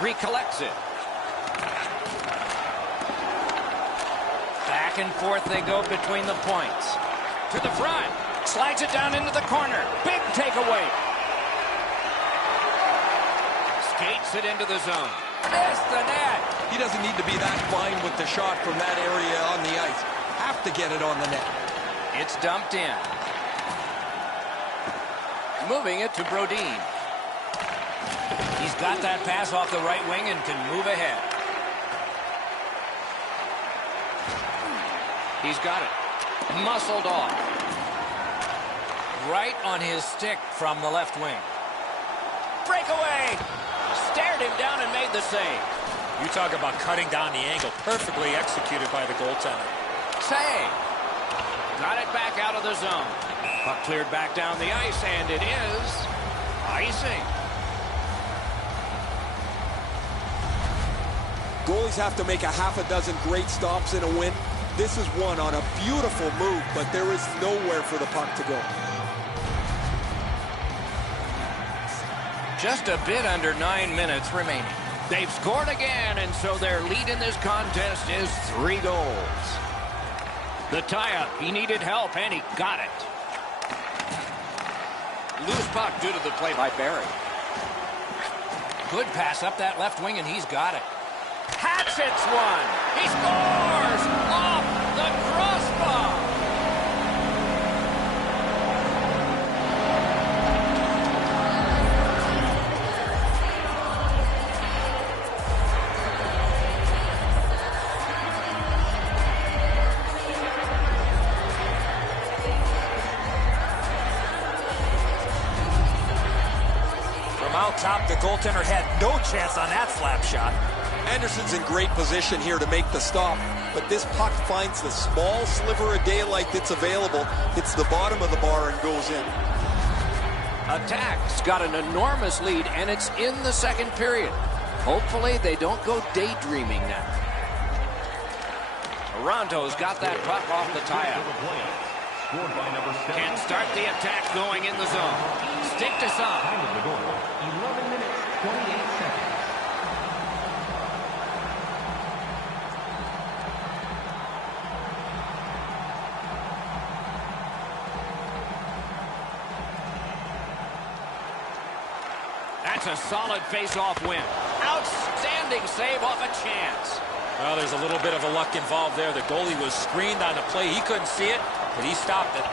Recollects it. Back and forth they go between the points. To the front. Slides it down into the corner. Big takeaway. Skates it into the zone. Missed the net. He doesn't need to be that fine with the shot from that area on the ice. Have to get it on the net. It's dumped in. Moving it to Brodin. He's got that pass off the right wing and can move ahead. He's got it. Muscled off. Right on his stick from the left wing. Breakaway. Stared him down and made the save. You talk about cutting down the angle. Perfectly executed by the goaltender. Save. Got it back out of the zone. Puck cleared back down the ice, and it is icing. Goalies have to make a half a dozen great stops in a win. This is one on a beautiful move, but there is nowhere for the puck to go. Just a bit under 9 minutes remaining. They've scored again, and so their lead in this contest is 3 goals. The tie-up, he needed help, and he got it. Loose puck due to the play by Barry. Good pass up that left wing, and he's got it. Hatchets one. He scores off the crossbar. From out top, the goaltender had no chance on that slap shot. Anderson's in great position here to make the stop, but this puck finds the small sliver of daylight that's available, hits the bottom of the bar and goes in. Attack's got an enormous lead, and it's in the second period. Hopefully they don't go daydreaming now. Toronto's got that puck off the tie-up. Can start the attack going in the zone. Stick to some. 11 minutes, 28 seconds. That's a solid face-off win. Outstanding save off a chance. Well, there's a little bit of a luck involved there. The goalie was screened on the play. He couldn't see it, but he stopped it.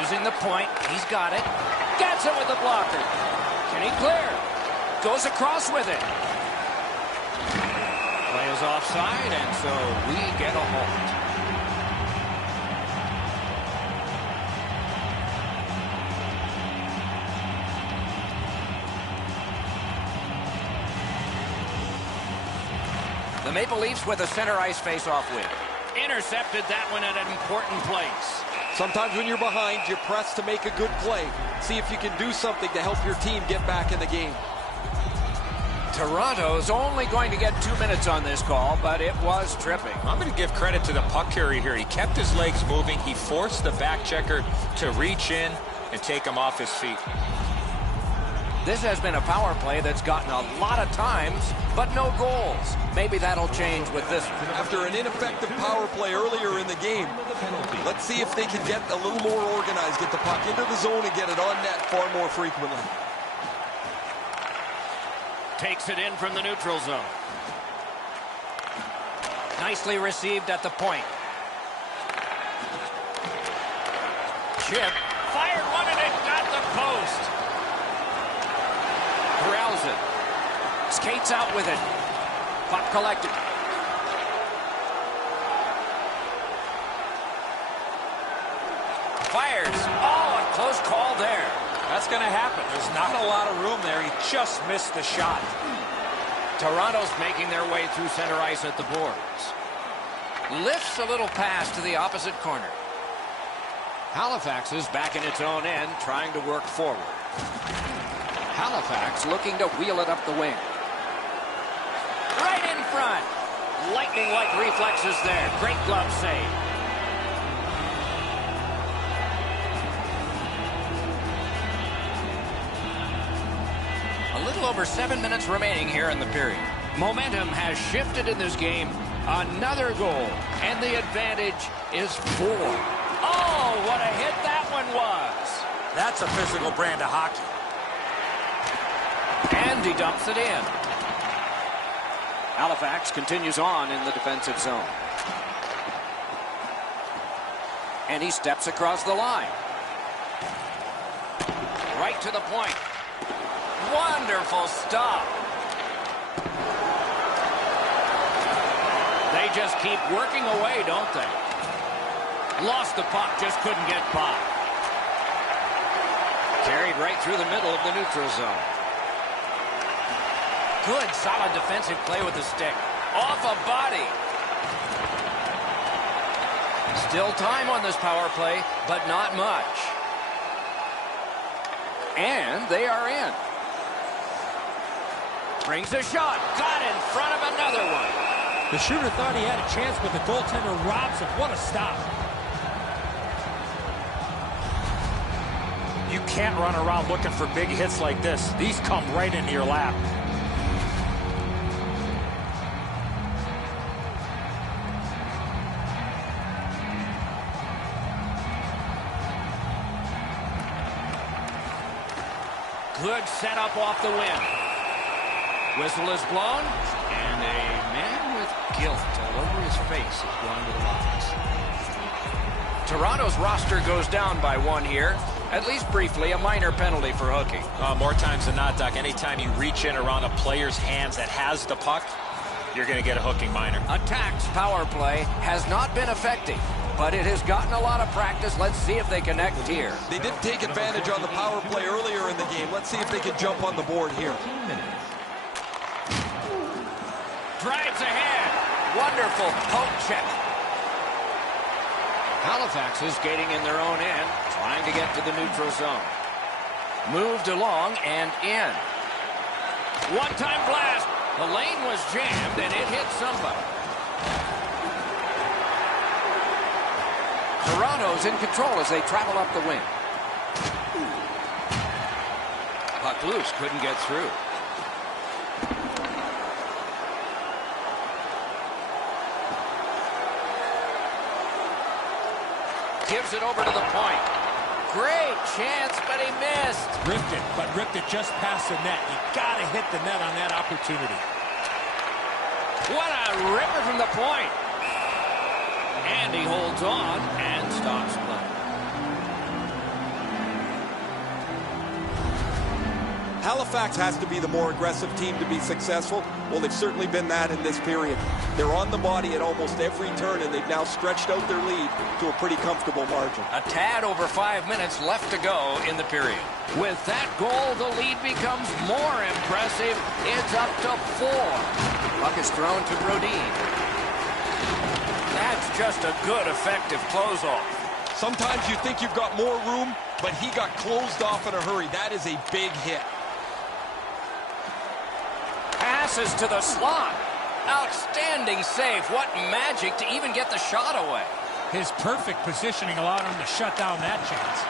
Using the point. He's got it. Gets it with the blocker. Can he clear? Goes across with it. Play is offside, and so we get a halt. The Maple Leafs with a center ice face-off win. Intercepted that one at an important place. Sometimes when you're behind, you press to make a good play. See if you can do something to help your team get back in the game. Toronto's only going to get 2 minutes on this call, but it was tripping. I'm going to give credit to the puck carrier here. He kept his legs moving. He forced the back checker to reach in and take him off his feet. This has been a power play that's gotten a lot of times, but no goals. Maybe that'll change with this one. After an ineffective power play earlier in the game, let's see if they can get a little more organized, get the puck into the zone and get it on net far more frequently. Takes it in from the neutral zone. Nicely received at the point. Chip. Fired one and it got the post. Corrals it. Skates out with it. Puck collected. Fires. Oh, a close call there. That's going to happen. There's not a lot of room there. He just missed the shot. Toronto's making their way through center ice at the boards. Lifts a little pass to the opposite corner. Halifax is back in its own end, trying to work forward. Halifax looking to wheel it up the wing. Right in front. Lightning-like reflexes there. Great glove save. A little over 7 minutes remaining here in the period. Momentum has shifted in this game. Another goal, and the advantage is 4. Oh, what a hit that one was. That's a physical brand of hockey. And he dumps it in. Halifax continues on in the defensive zone. And he steps across the line. Right to the point. Wonderful stop. They just keep working away, don't they? Lost the puck, just couldn't get by. Carried right through the middle of the neutral zone. Good, solid defensive play with the stick. Off a body. Still time on this power play, but not much. And they are in. Brings a shot. Got in front of another one. The shooter thought he had a chance, but the goaltender robs him. What a stop. You can't run around looking for big hits like this. These come right into your lap. Good setup off the win. Whistle is blown, and a man with guilt all over his face is going to the box. Toronto's roster goes down by 1 here. At least briefly, a minor penalty for hooking. More times than not, Doc, anytime you reach in around a player's hands that has the puck, you're going to get a hooking minor. Attack's power play has not been effective, but it has gotten a lot of practice. Let's see if they connect here. They did take advantage on the power play earlier in the game. Let's see if they can jump on the board here. Drives ahead. Wonderful poke check. Halifax is skating in their own end, trying to get to the neutral zone. Moved along and in. One-time blast. The lane was jammed, and it hit somebody. Toronto's in control as they travel up the wing. Puck loose, couldn't get through. Gives it over to the point. Great chance, but he missed. Ripped it just past the net. You got to hit the net on that opportunity. What a ripper from the point. And he holds on and stops play. Halifax has to be the more aggressive team to be successful. Well, they've certainly been that in this period. They're on the body at almost every turn, and they've now stretched out their lead to a pretty comfortable margin. A tad over 5 minutes left to go in the period. With that goal, the lead becomes more impressive. It's up to 4. Puck is thrown to Brodin. That's just a good, effective close-off. Sometimes you think you've got more room, but he got closed off in a hurry. That is a big hit. Passes to the slot. Outstanding save. What magic to even get the shot away. His perfect positioning allowed him to shut down that chance.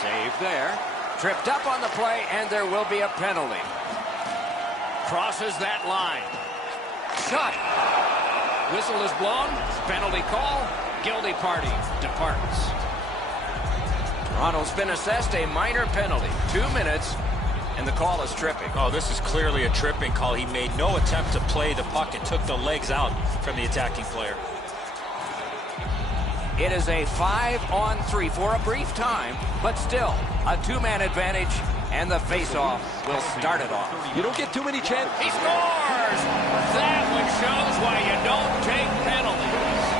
Save there. Tripped up on the play, and there will be a penalty. Crosses that line. Shot. Whistle is blown. Penalty call. Guilty party departs. Toronto's been assessed a minor penalty. 2 minutes, and the call is tripping. Oh, this is clearly a tripping call. He made no attempt to play the puck. It took the legs out from the attacking player. It is a 5-on-3 for a brief time, but still a 2-man advantage, and the face-off will start it off. You don't get too many chances. He scores! That one shows why you don't take penalties.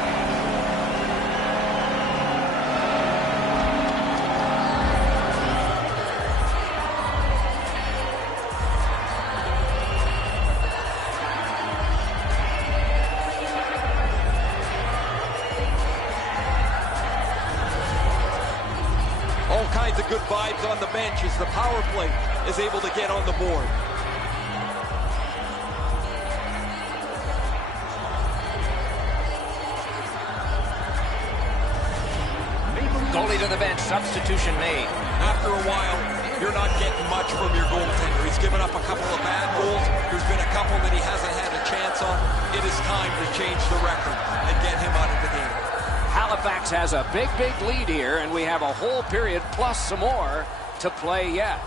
All kinds of good vibes on the bench as the power play is able to get on the board. Goalie to the bench, substitution made. After a while, you're not getting much from your goaltender. He's given up a couple of bad goals. There's been a couple that he hasn't had a chance on. It is time to change the record and get him out of the game. Halifax has a big lead here, and we have a whole period plus some more to play yet.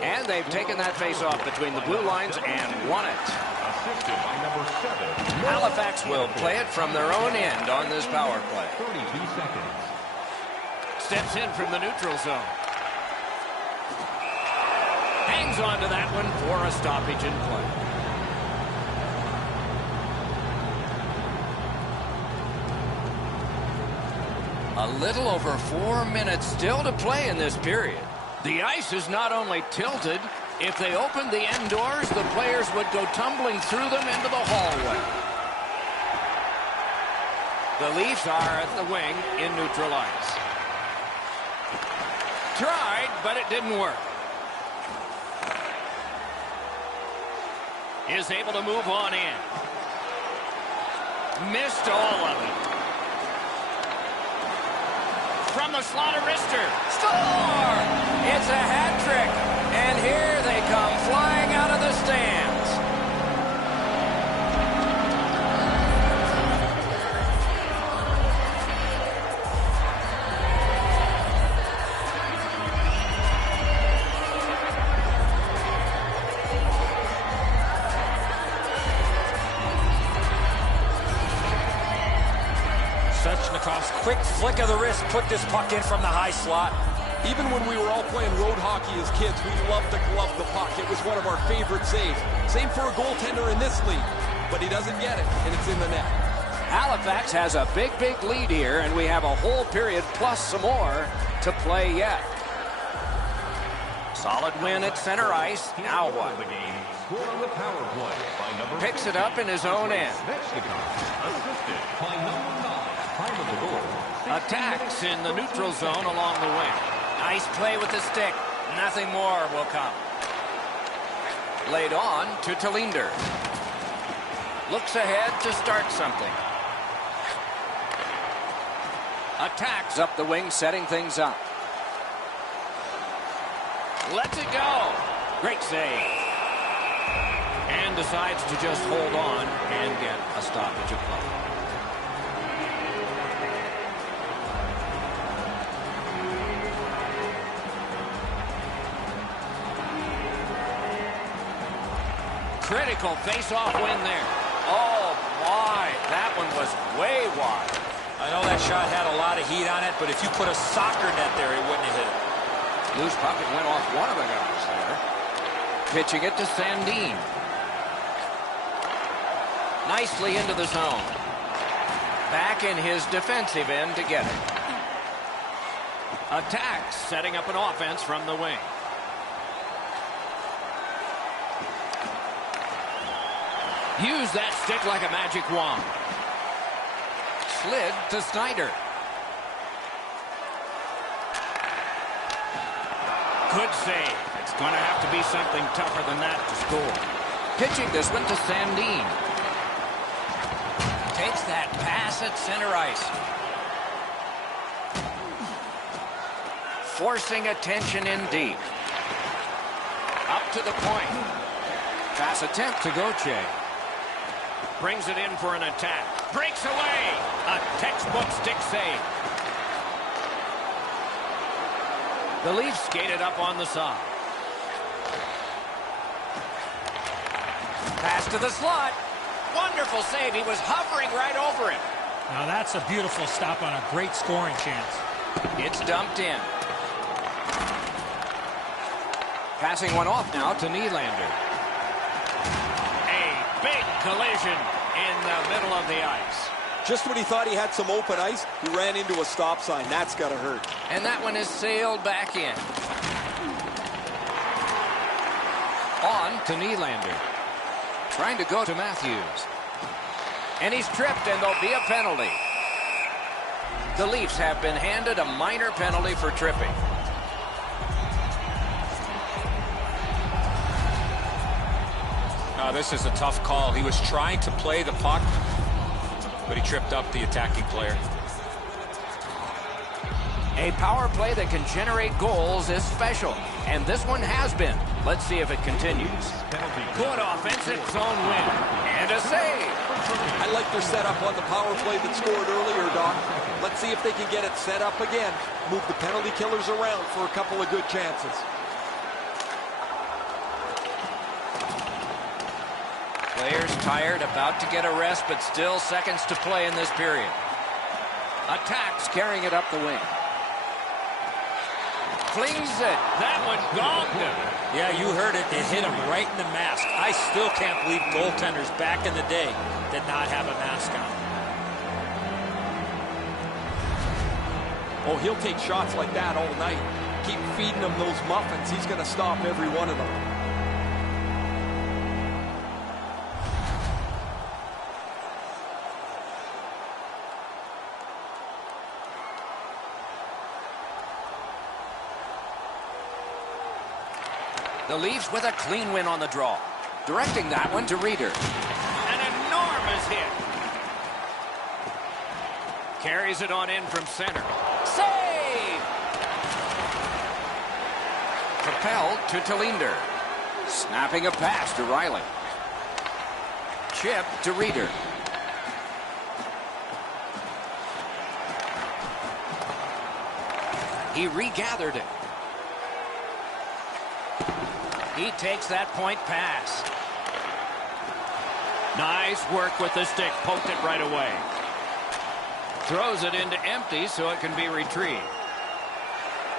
And they've taken that face-off between the blue lines and won it. Assisted by number 7. Halifax will play it from their own end on this power play. 32 seconds. Steps in from the neutral zone. Hangs on to that one for a stoppage in play. A little over 4 minutes still to play in this period. The ice is not only tilted, if they opened the end doors, the players would go tumbling through them into the hallway. The Leafs are at the wing in neutral ice. Tried, but it didn't work. Is able to move on in. Missed all of it. From the slot of wrister. Score! It's a hat trick. And here they come flying out of the stands. Svechnikov's quick flick of the wrist put this puck in from the high slot. Even when we were all playing road hockey as kids, we loved to glove the puck. It was one of our favorite saves. Same for a goaltender in this league, but he doesn't get it, and it's in the net. Halifax has a big lead here, and we have a whole period plus some more to play yet. Solid win at center ice. Now what? The game scored on the power play by number Picks it up in his own end. assisted by number 9. Time of the goal. Attacks in the neutral zone along the wing. Nice play with the stick. Nothing more will come. Laid on to Talinder. Looks ahead to start something. Attacks up the wing, setting things up. Lets it go. Great save. And decides to just hold on and get a stoppage of play. Critical face-off win there. Oh, my. That one was way wide. I know that shot had a lot of heat on it, but if you put a soccer net there, it wouldn't have hit it. Loose puck, it went off one of the guys there. Pitching it to Sandin. Nicely into the zone. Back in his defensive end to get it. Attacks, setting up an offense from the wing. Use that stick like a magic wand. Slid to Snyder. Good save. It's going to have to be something tougher than that to score. Pitching this one to Sandin. Takes that pass at center ice. Forcing attention in deep. Up to the point. Pass attempt to Gauthier. Brings it in for an attack. Breaks away. A textbook stick save. The Leafs skated up on the side. Pass to the slot. Wonderful save. He was hovering right over it. Now that's a beautiful stop on a great scoring chance. It's dumped in. Passing one off now to Nylander. A big collision in the middle of the ice. Just when he thought he had some open ice, he ran into a stop sign. That's got to hurt. And that one is sailed back in. On to Nylander. Trying to go to Matthews. And he's tripped, and there'll be a penalty. The Leafs have been handed a minor penalty for tripping. This is a tough call. He was trying to play the puck, but he tripped up the attacking player. A power play that can generate goals is special, and this one has been. Let's see if it continues. Good offensive zone win, and a save. I like their setup on the power play that scored earlier, Doc. Let's see if they can get it set up again. Move the penalty killers around for a couple of good chances. Players tired, about to get a rest, but still seconds to play in this period. Attacks, carrying it up the wing. Flings it. That one gonged him. Yeah, you heard it. It hit him right in the mask. I still can't believe goaltenders back in the day did not have a mask on. Oh, he'll take shots like that all night. Keep feeding him those muffins. He's going to stop every one of them. The Leafs with a clean win on the draw. Directing that one to Reeder. An enormous hit. Carries it on in from center. Save! Propelled to Talinder. Snapping a pass to Riley. Chip to Reeder. He regathered it. He takes that point pass. Nice work with the stick. Poked it right away. Throws it into empty so it can be retrieved.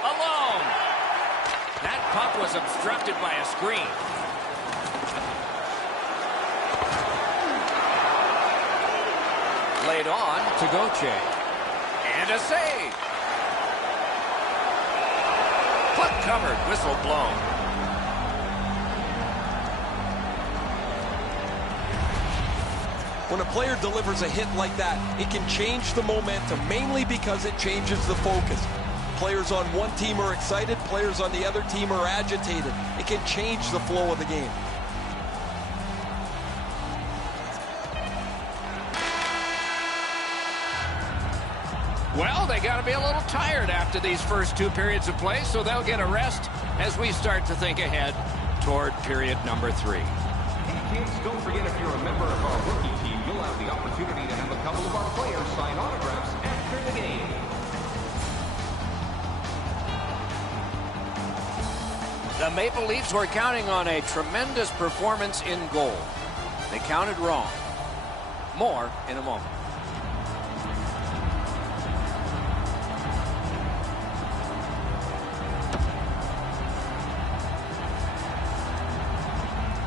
Alone. That puck was obstructed by a screen. Laid on to Gauthier. And a save. Puck covered. Whistle blown. When a player delivers a hit like that, it can change the momentum, mainly because it changes the focus. Players on one team are excited, players on the other team are agitated. It can change the flow of the game. Well, they got to be a little tired after these first 2 periods of play, so they'll get a rest as we start to think ahead toward period number 3. Hey, kids, don't forget if you're a member of our rookie team, you'll have the opportunity to have a couple of our players sign autographs after the game. The Maple Leafs were counting on a tremendous performance in goal. They counted wrong. More in a moment.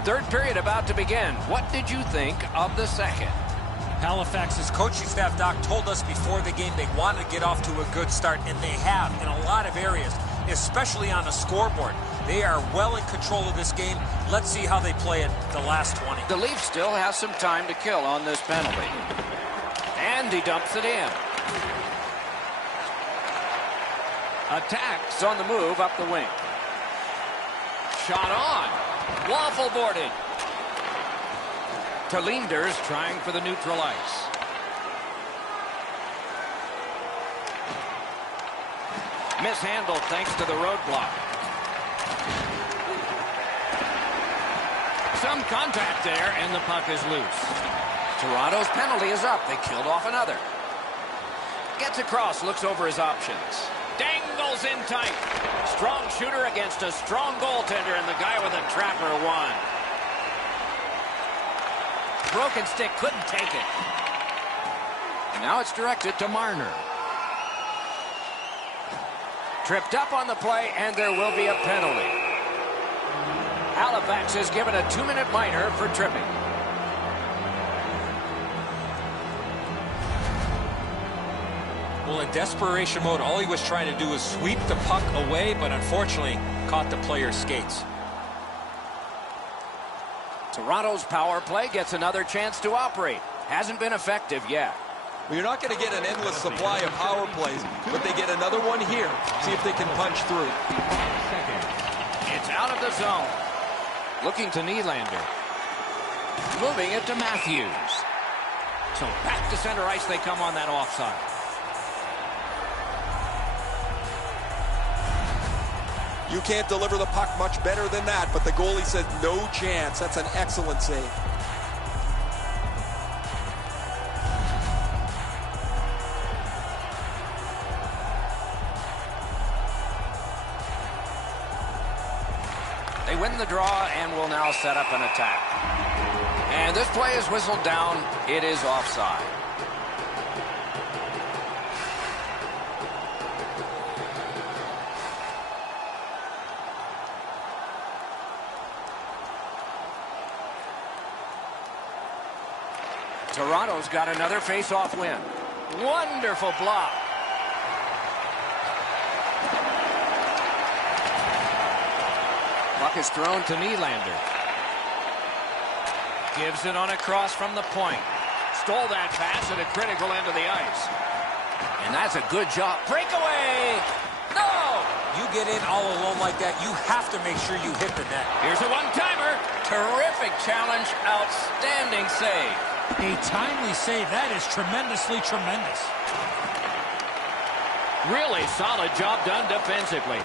Third period about to begin. What did you think of the second? Halifax's coaching staff, Doc, told us before the game they wanted to get off to a good start, and they have in a lot of areas, especially on the scoreboard. They are well in control of this game. Let's see how they play it the last 20. The Leafs still have some time to kill on this penalty. And he dumps it in. Attacks on the move up the wing. Shot on. Waffle boarded. Talinders trying for the neutral ice. Mishandled thanks to the roadblock. Some contact there, and the puck is loose. Toronto's penalty is up. They killed off another. Gets across, looks over his options. Dangles in tight. Strong shooter against a strong goaltender, and the guy with a trapper won. Broken stick, couldn't take it. And now it's directed to Marner. Tripped up on the play, and there will be a penalty. Halifax is given a 2-minute minor for tripping. Well, in desperation mode, all he was trying to do was sweep the puck away, but unfortunately caught the player's skates. Toronto's power play gets another chance to operate. Hasn't been effective yet. Well, you're not going to get an endless supply of power plays, but they get another one here. See if they can punch through. It's out of the zone. Looking to Nylander. Moving it to Matthews. So back to center ice they come on that offside. You can't deliver the puck much better than that, but the goalie said no chance. That's an excellent save. They win the draw and will now set up an attack. And this play is whistled down. It is offside. Toronto's got another face-off win. Wonderful block. Puck is thrown to Nylander. Gives it on a cross from the point. Stole that pass at a critical end of the ice. And that's a good job. Breakaway! No! You get in all alone like that, you have to make sure you hit the net. Here's a one-timer. Terrific challenge. Outstanding save. A timely save. That is tremendously tremendous. Really solid job done defensively.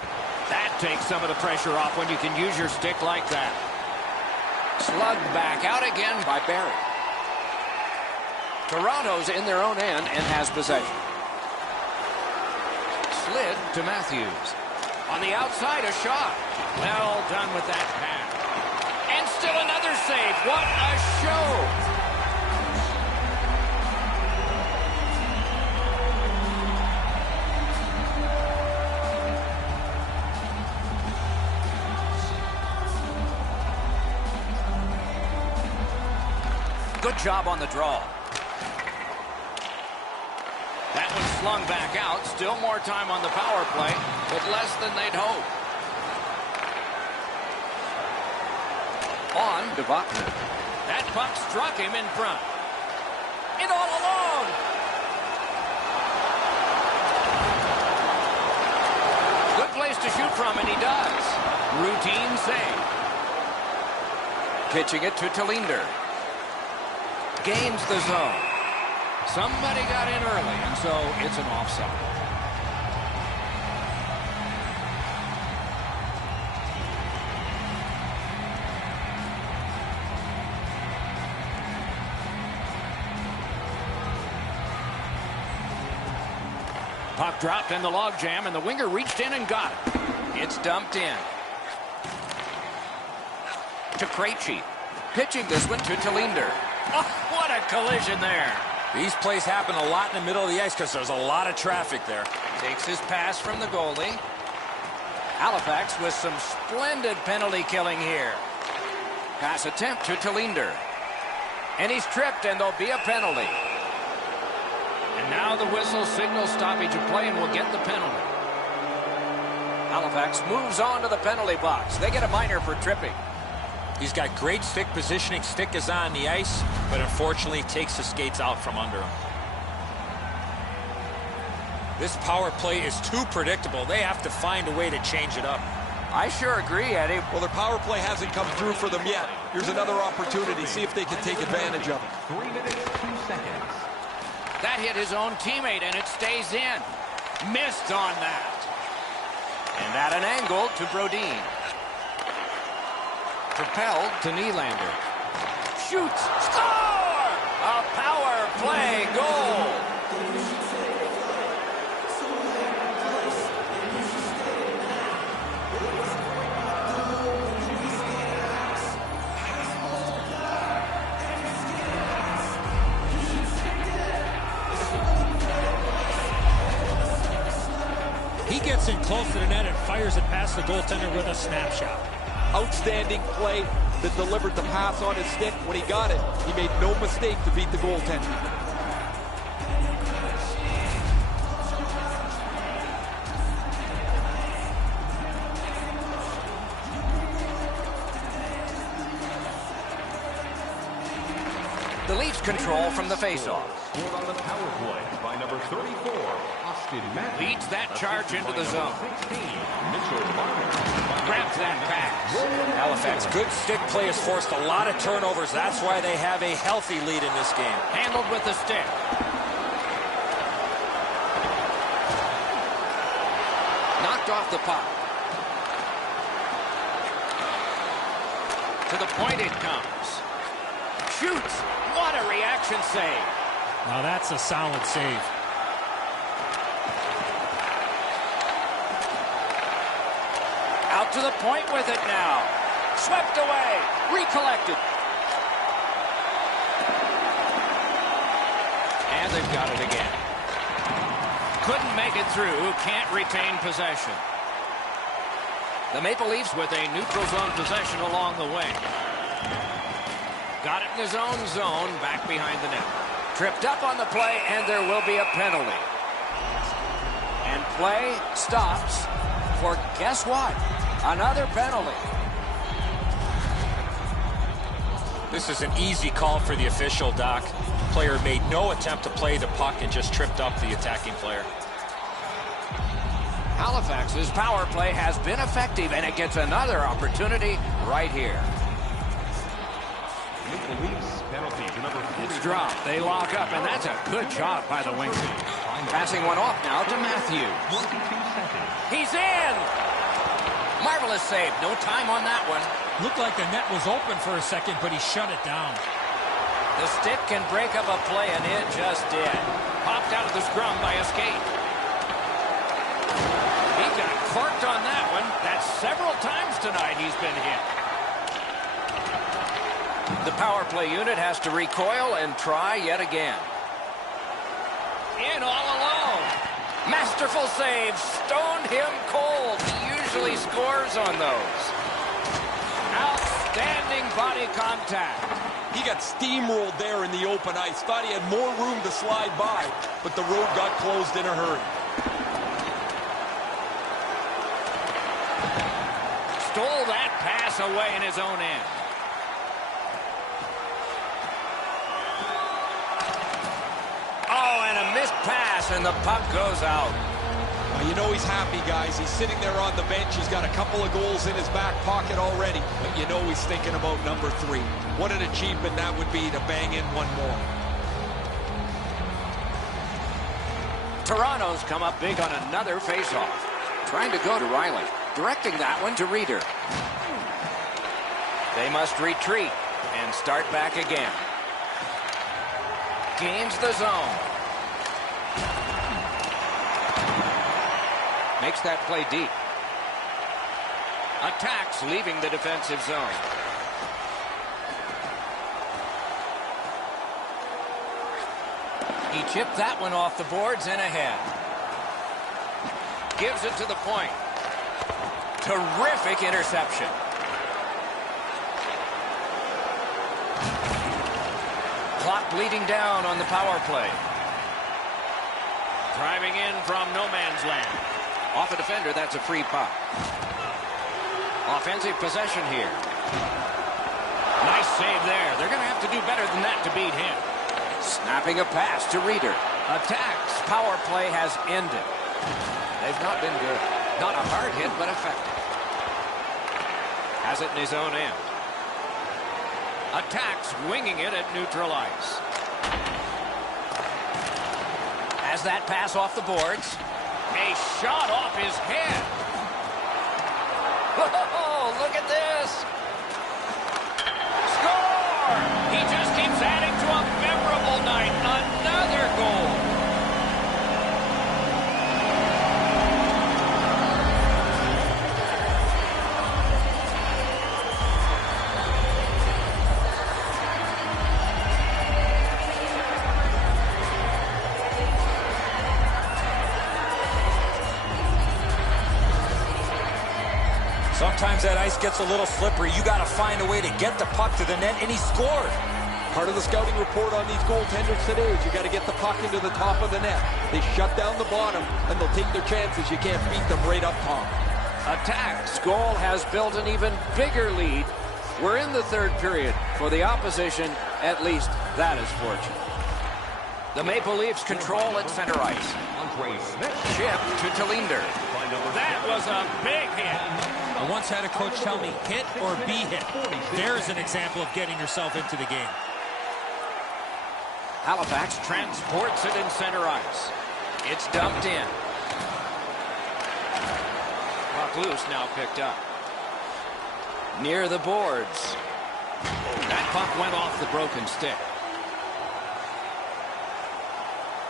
That takes some of the pressure off when you can use your stick like that. Slugged back out again by Barry. Toronto's in their own end and has possession. Slid to Matthews. On the outside, a shot. Well done with that pass. And still another save. What a show! Good job on the draw. That one slung back out. Still more time on the power play, but less than they'd hope. On to Buckner. That puck struck him in front. And all alone. Good place to shoot from, and he does. Routine save. Pitching it to Talinder. Gains the zone. Somebody got in early, and so it's an offside. Puck dropped in the logjam, and the winger reached in and got it. It's dumped in. To Krejci. Pitching this one to Talinder. Oh, what a collision there. These plays happen a lot in the middle of the ice because there's a lot of traffic there. Takes his pass from the goalie. Halifax with some splendid penalty killing here. Pass attempt to Talinder. And he's tripped, and there'll be a penalty. And now the whistle signals stoppage of play and will get the penalty. Halifax moves on to the penalty box. They get a minor for tripping. He's got great stick positioning. Stick is on the ice, but unfortunately takes the skates out from under him. This power play is too predictable. They have to find a way to change it up. I sure agree, Eddie. Well, their power play hasn't come through for them yet. Here's another opportunity. See if they can take advantage of it. 3 minutes, 2 seconds. That hit his own teammate, and it stays in. Missed on that. And at an angle to Brodin. Propelled to Nylander. Shoots. Score! A power play goal. He gets in close to the net and fires it past the goaltender with a snapshot. Outstanding play that delivered the pass on his stick. When he got it, he made no mistake to beat the goaltender. The Leafs control from the faceoff. Scored on the power play by number 34, Austin Matthews. Leads that charge into the zone. 16, Mitchell Marner. Grabs that pass. Halifax, good stick play has forced a lot of turnovers. That's why they have a healthy lead in this game. Handled with the stick. Knocked off the puck. To the point it comes. Shoots. What a reaction save. Now that's a solid save. Out to the point with it now. Swept away. Recollected. And they've got it again. Couldn't make it through. Can't retain possession. The Maple Leafs with a neutral zone possession along the wing. Got it in his own zone, back behind the net. Tripped up on the play, and there will be a penalty. And play stops for, guess what? Another penalty. This is an easy call for the official, Doc. Player made no attempt to play the puck and just tripped up the attacking player. Halifax's power play has been effective, and it gets another opportunity right here. The Leafs penalty to number 40. It's dropped. They lock up, and that's a good shot by the wingman. Passing one off now to Matthews. 22 seconds. He's in! Marvelous save. No time on that one. Looked like the net was open for a second, but he shut it down. The stick can break up a play, and it just did. Popped out of the scrum by a skate. He got corked on that one. That's several times tonight he's been hit. The power play unit has to recoil and try yet again. In all alone. Masterful save. Stoned him cold. He usually scores on those. Outstanding body contact. He got steamrolled there in the open ice. Thought he had more room to slide by, but the road got closed in a hurry. Stole that pass away in his own end. Oh, and a missed pass, and the puck goes out. You know he's happy, guys. He's sitting there on the bench. He's got a couple of goals in his back pocket already. But you know he's thinking about number 3. What an achievement that would be to bang in one more. Toronto's come up big on another faceoff. Trying to go to Riley. Directing that one to Reeder. They must retreat and start back again. Gains the zone. Makes that play deep. Attacks, leaving the defensive zone. He chipped that one off the boards and ahead. Gives it to the point. Terrific interception. Clock bleeding down on the power play. Driving in from no man's land. Off a defender, that's a free puck. Offensive possession here. Nice save there. They're going to have to do better than that to beat him. Snapping a pass to Reeder. Attacks. Power play has ended. They've not been good. Not a hard hit, but effective. Has it in his own end. Attacks, winging it at neutral ice. Has that pass off the boards. A shot off his head. Whoa, look at this. Score! He just keeps adding to a memorable night. Another goal. Sometimes that ice gets a little slippery. You got to find a way to get the puck to the net, and he scored. Part of the scouting report on these goaltenders today is you got to get the puck into the top of the net. They shut down the bottom, and they'll take their chances. You can't beat them right up top. Attacks. Goal has built an even bigger lead. We're in the third period. For the opposition, at least that is fortunate. The Maple Leafs control at center ice. Chip to Talinder. That was a big hit. I once had a coach tell me, hit or be hit. There's an example of getting yourself into the game. Halifax transports it in center ice. It's dumped in. Puck loose, now picked up. Near the boards. That puck went off the broken stick.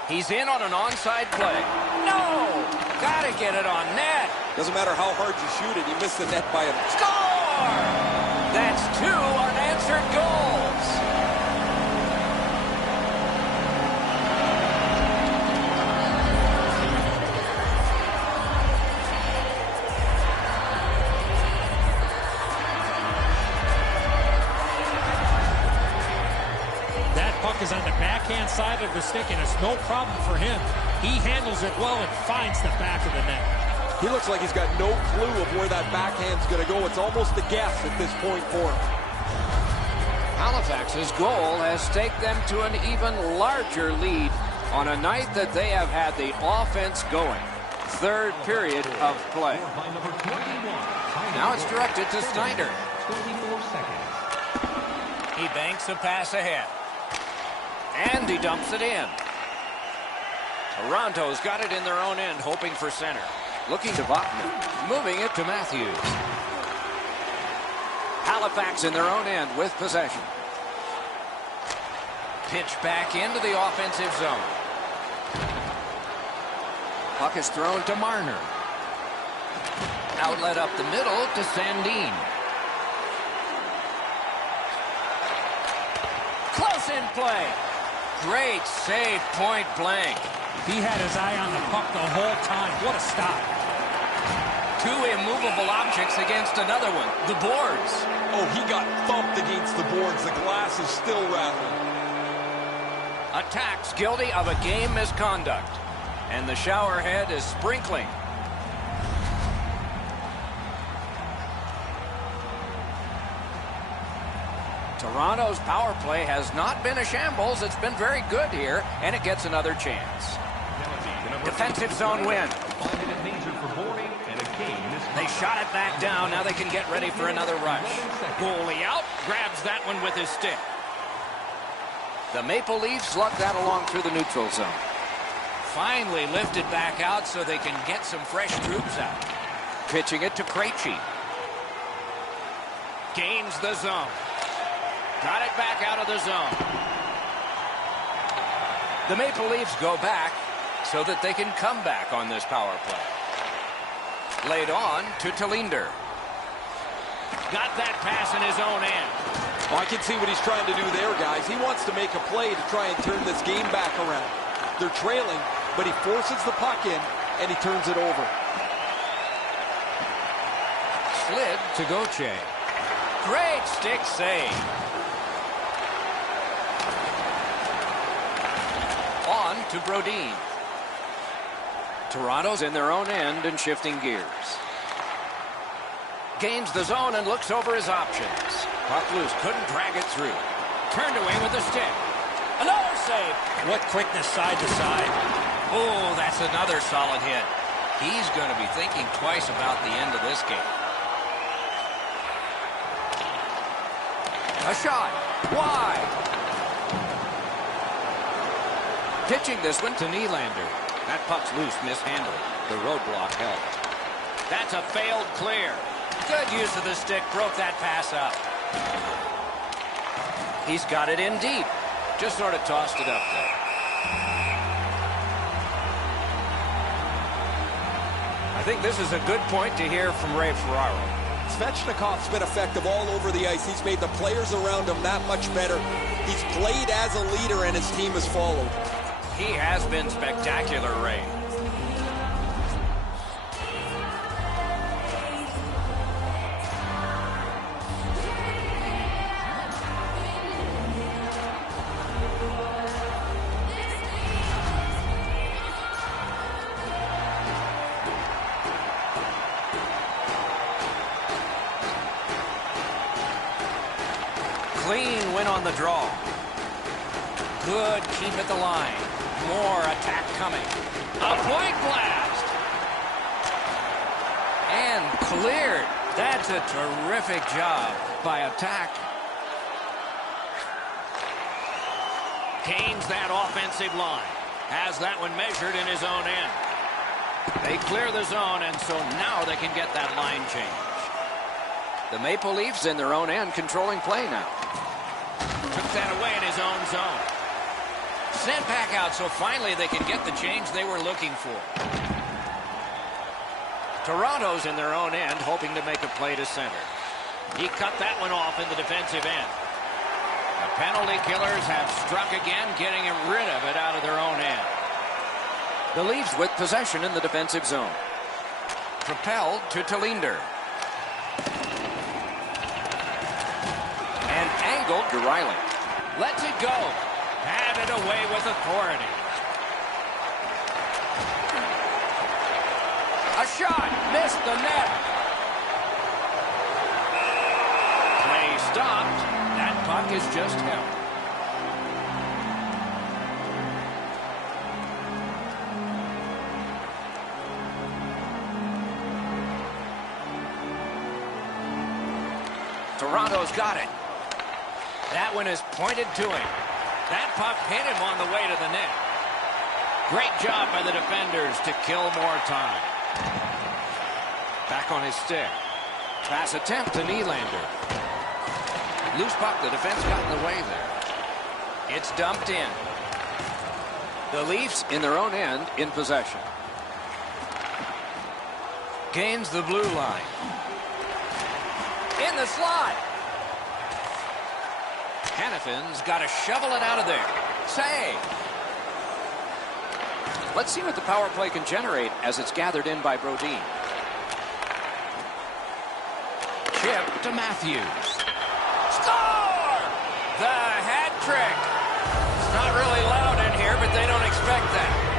He's in on an onside play. No! Gotta get it on net. Doesn't matter how hard you shoot it, you miss the net by a... Score! That's 2 unanswered goals. That puck is on the backhand side of the stick, and it's no problem for him. He handles it well and finds the back of the net. He looks like he's got no clue of where that backhand's going to go. It's almost a guess at this point for him. Halifax's goal has staked them to an even larger lead on a night that they have had the offense going. Third period of play. Now it's directed to Snyder. 24 seconds. He banks a pass ahead. And he dumps it in. Toronto's got it in their own end, hoping for center. Looking to Botman, moving it to Matthews. Halifax in their own end with possession. Pitch back into the offensive zone. Puck is thrown to Marner. Outlet up the middle to Sandin. Close in play. Great save, point blank. He had his eye on the puck the whole time. What a stop. 2 immovable objects against another one, the boards. Oh, he got thumped against the boards. The glass is still rattling. Attacks guilty of a game misconduct. And the shower head is sprinkling. Toronto's power play has not been a shambles. It's been very good here, and it gets another chance. Defensive zone win. They shot it back down. Now they can get ready for another rush. Goalie out, grabs that one with his stick. The Maple Leafs luck that along through the neutral zone. Finally lifted back out so they can get some fresh troops out. Pitching it to Krejci. Gains the zone. Got it back out of the zone. The Maple Leafs go back so that they can come back on this power play. Laid on to Talinder. Got that pass in his own end. Well, I can see what he's trying to do there, guys. He wants to make a play to try and turn this game back around. They're trailing, but he forces the puck in, and he turns it over. Slid to Gauthier. Great stick save. On to Brodin. Toronto's in their own end and shifting gears. Gains the zone and looks over his options. Puck loose, couldn't drag it through. Turned away with the stick. Another save. What quickness side to side. Oh, that's another solid hit. He's going to be thinking twice about the end of this game. A shot. Wide. Pitching this one to Nylander. That puck's loose, mishandled. The roadblock helped. That's a failed clear. Good use of the stick. Broke that pass up. He's got it in deep. Just sort of tossed it up there. I think this is a good point to hear from Ray Ferraro. Svechnikov's been effective all over the ice. He's made the players around him that much better. He's played as a leader, and his team has followed. He has been spectacular, Ray. Clean win on the draw. Good keep at the line. More attack coming. A point blast. And cleared. That's a terrific job by attack. Gains that offensive line. Has that one measured in his own end. They clear the zone, and so now they can get that line change. The Maple Leafs in their own end controlling play now. Took that away in his own zone. Sent back out, so finally they can get the change they were looking for. Toronto's in their own end, hoping to make a play to center. He cut that one off in the defensive end. The penalty killers have struck again, getting rid of it out of their own end. The Leafs with possession in the defensive zone. Propelled to Talinder. And angled to Riley. Lets it go. Had it away with authority. A shot. Missed the net. Play stopped. That puck is just held. Toronto's got it. That one is pointed to him. That puck hit him on the way to the net. Great job by the defenders to kill more time. Back on his stick. Pass attempt to Nylander. Loose puck. The defense got in the way there. It's dumped in. The Leafs in their own end in possession. Gains the blue line. In the slot. Hannafin's got to shovel it out of there. Save. Let's see what the power play can generate as it's gathered in by Brodin. Chip to Matthews. Score! The hat trick. It's not really loud in here, but they don't expect that.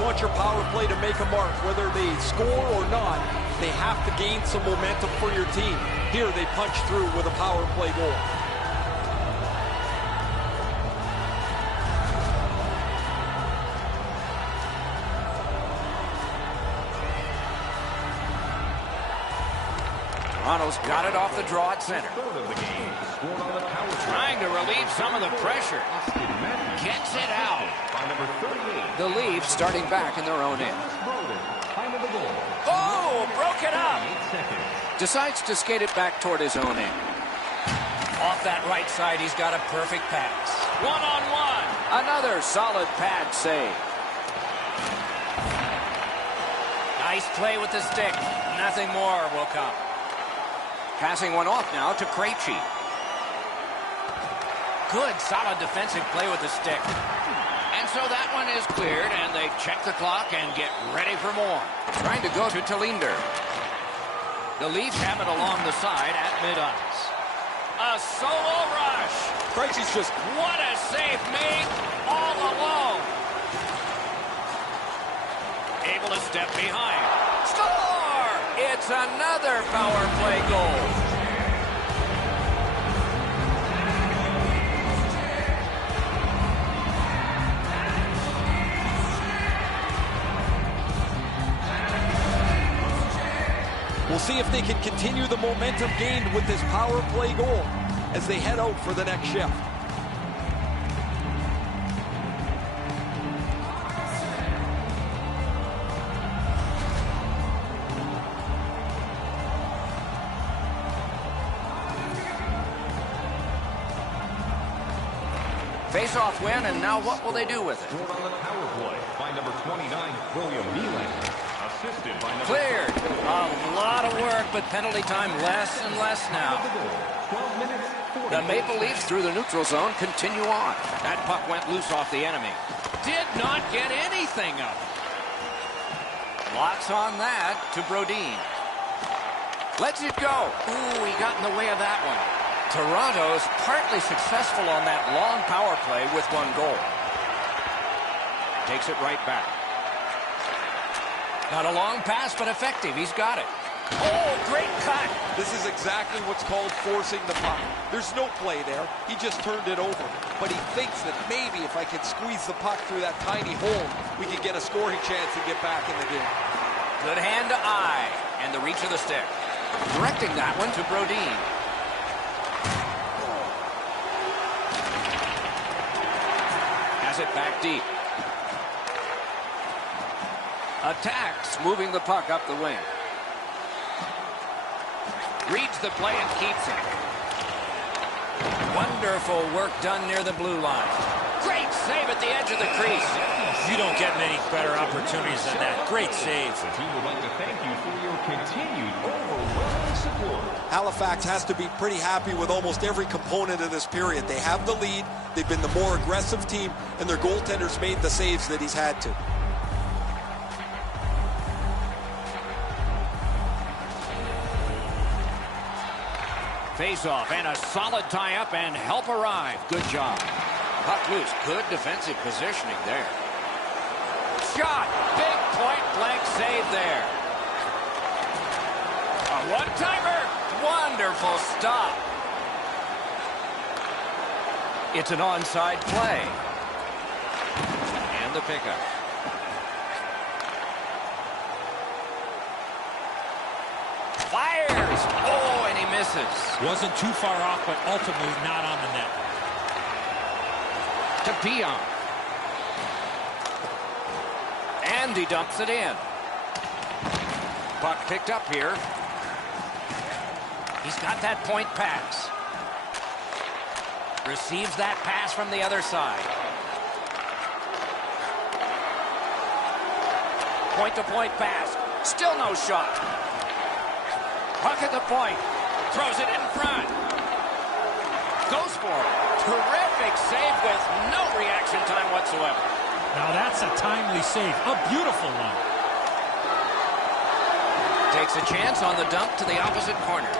want your power play to make a mark, whether they score or not. They have to gain some momentum for your team. Here they punch through with a power play goal. Toronto's got it off the draw at center. Trying to relieve some of the pressure. Gets it out. The Leafs starting back in their own end. Oh, broke it up. Decides to skate it back toward his own end. Off that right side, he's got a perfect pass. One-on-one. Another solid pad save. Nice play with the stick. Nothing more will come. Passing one off now to Krejci. Good, solid defensive play with the stick. And so that one is cleared, and they check the clock and get ready for more. Trying to go to Talinder. The Leafs have it along the side at mid-ice. A solo rush. Krejci's just... What a save made all alone. Able to step behind. Score! It's another power play goal. We'll see if they can continue the momentum gained with this power play goal as they head out for the next shift. Face-off win, and now what will they do with it? Scored on the power play by number 29, William Nylander. Assisted by number... Cleared. A lot of work, but penalty time less and less now. 12 minutes, 40 The Maple Leafs through the neutral zone continue on. That puck went loose off the enemy. Did not get anything up. Lots on that to Brodin. Lets it go. Ooh, he got in the way of that one. Toronto's partly successful on that long power play with one goal. Takes it right back. Not a long pass, but effective. He's got it. Oh, great cut. This is exactly what's called forcing the puck. There's no play there. He just turned it over. But he thinks that maybe if I can squeeze the puck through that tiny hole, we can get a scoring chance and get back in the game. Good hand to eye, and the reach of the stick. Directing that one to Brodin. Has it back deep. Attacks, moving the puck up the wing. Reads the play and keeps it. Wonderful work done near the blue line. Great save at the edge of the crease. You don't get many better opportunities than that. Great save. The team would like to thank you for your continued overwhelming support. Halifax has to be pretty happy with almost every component of this period. They have the lead, they've been the more aggressive team, and their goaltender's made the saves that he's had to. Face-off and a solid tie-up and help arrive. Good job. Puck loose. Good defensive positioning there. Shot. Big point-blank save there. A one-timer. Wonderful stop. It's an onside play. And the pickup. Fires. Oh, and he misses. Wasn't too far off, but ultimately not on the net. To Pion. And he dumps it in. Puck picked up here. He's got that point pass. Receives that pass from the other side. Point-to-point pass. Still no shot. Puck at the point. Throws it in front. Goes for it. Terrific save with no reaction time whatsoever. Now that's a timely save. A beautiful one. Takes a chance on the dump to the opposite corner.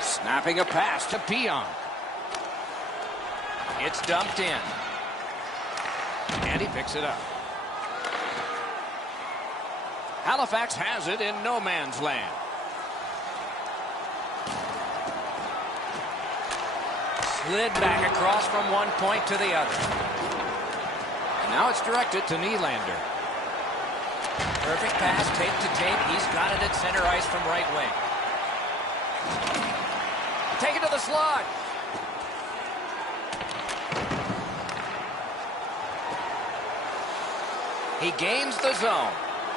Snapping a pass to Pion. It's dumped in. And he picks it up. Halifax has it in no man's land. Slid back across from one point to the other. And now it's directed to Nylander. Perfect pass, tape to tape. He's got it at center ice from right wing. Take it to the slot. He gains the zone.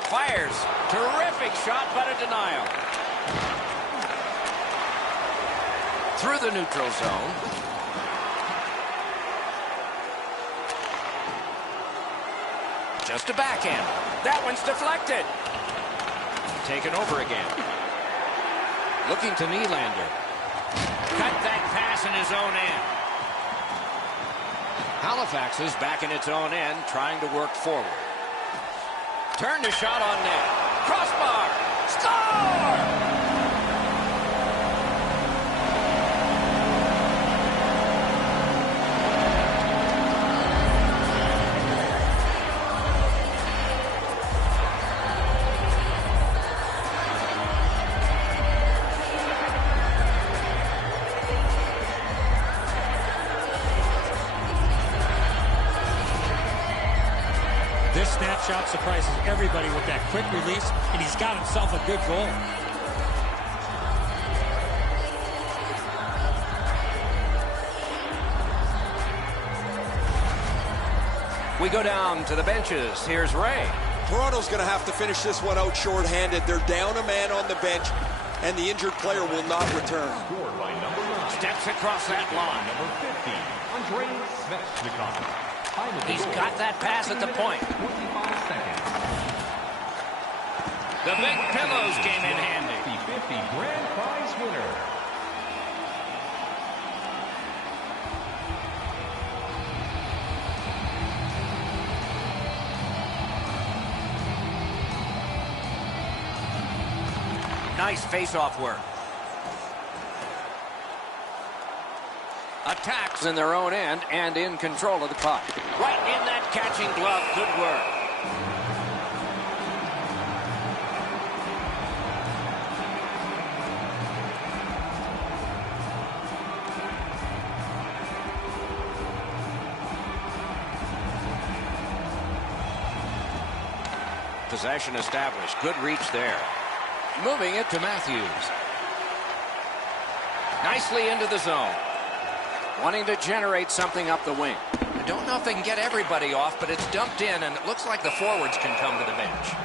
Fires. Terrific shot, but a denial. Through the neutral zone. Just a backhand. That one's deflected. Taken over again. Looking to Nylander. Cut that pass in his own end. Halifax is back in its own end, trying to work forward. Turned a shot on net. Crossbar. Score! This snapshot surprises everybody with that quick release, and he's got himself a good goal. We go down to the benches. Here's Ray. Toronto's going to have to finish this one out shorthanded. They're down a man on the bench, and the injured player will not return. Scored by number 9. Steps across that line. Number 50, Andrei Svechnikov. He's got that pass at the point. 25 seconds. The big pillows came in handy. The 50 grand prize winner. Nice face-off work. Attacks in their own end and in control of the puck. Right in that catching glove. Good work. Possession established. Good reach there. Moving it to Matthews. Nicely into the zone. Wanting to generate something up the wing. I don't know if they can get everybody off, but it's dumped in, and it looks like the forwards can come to the bench.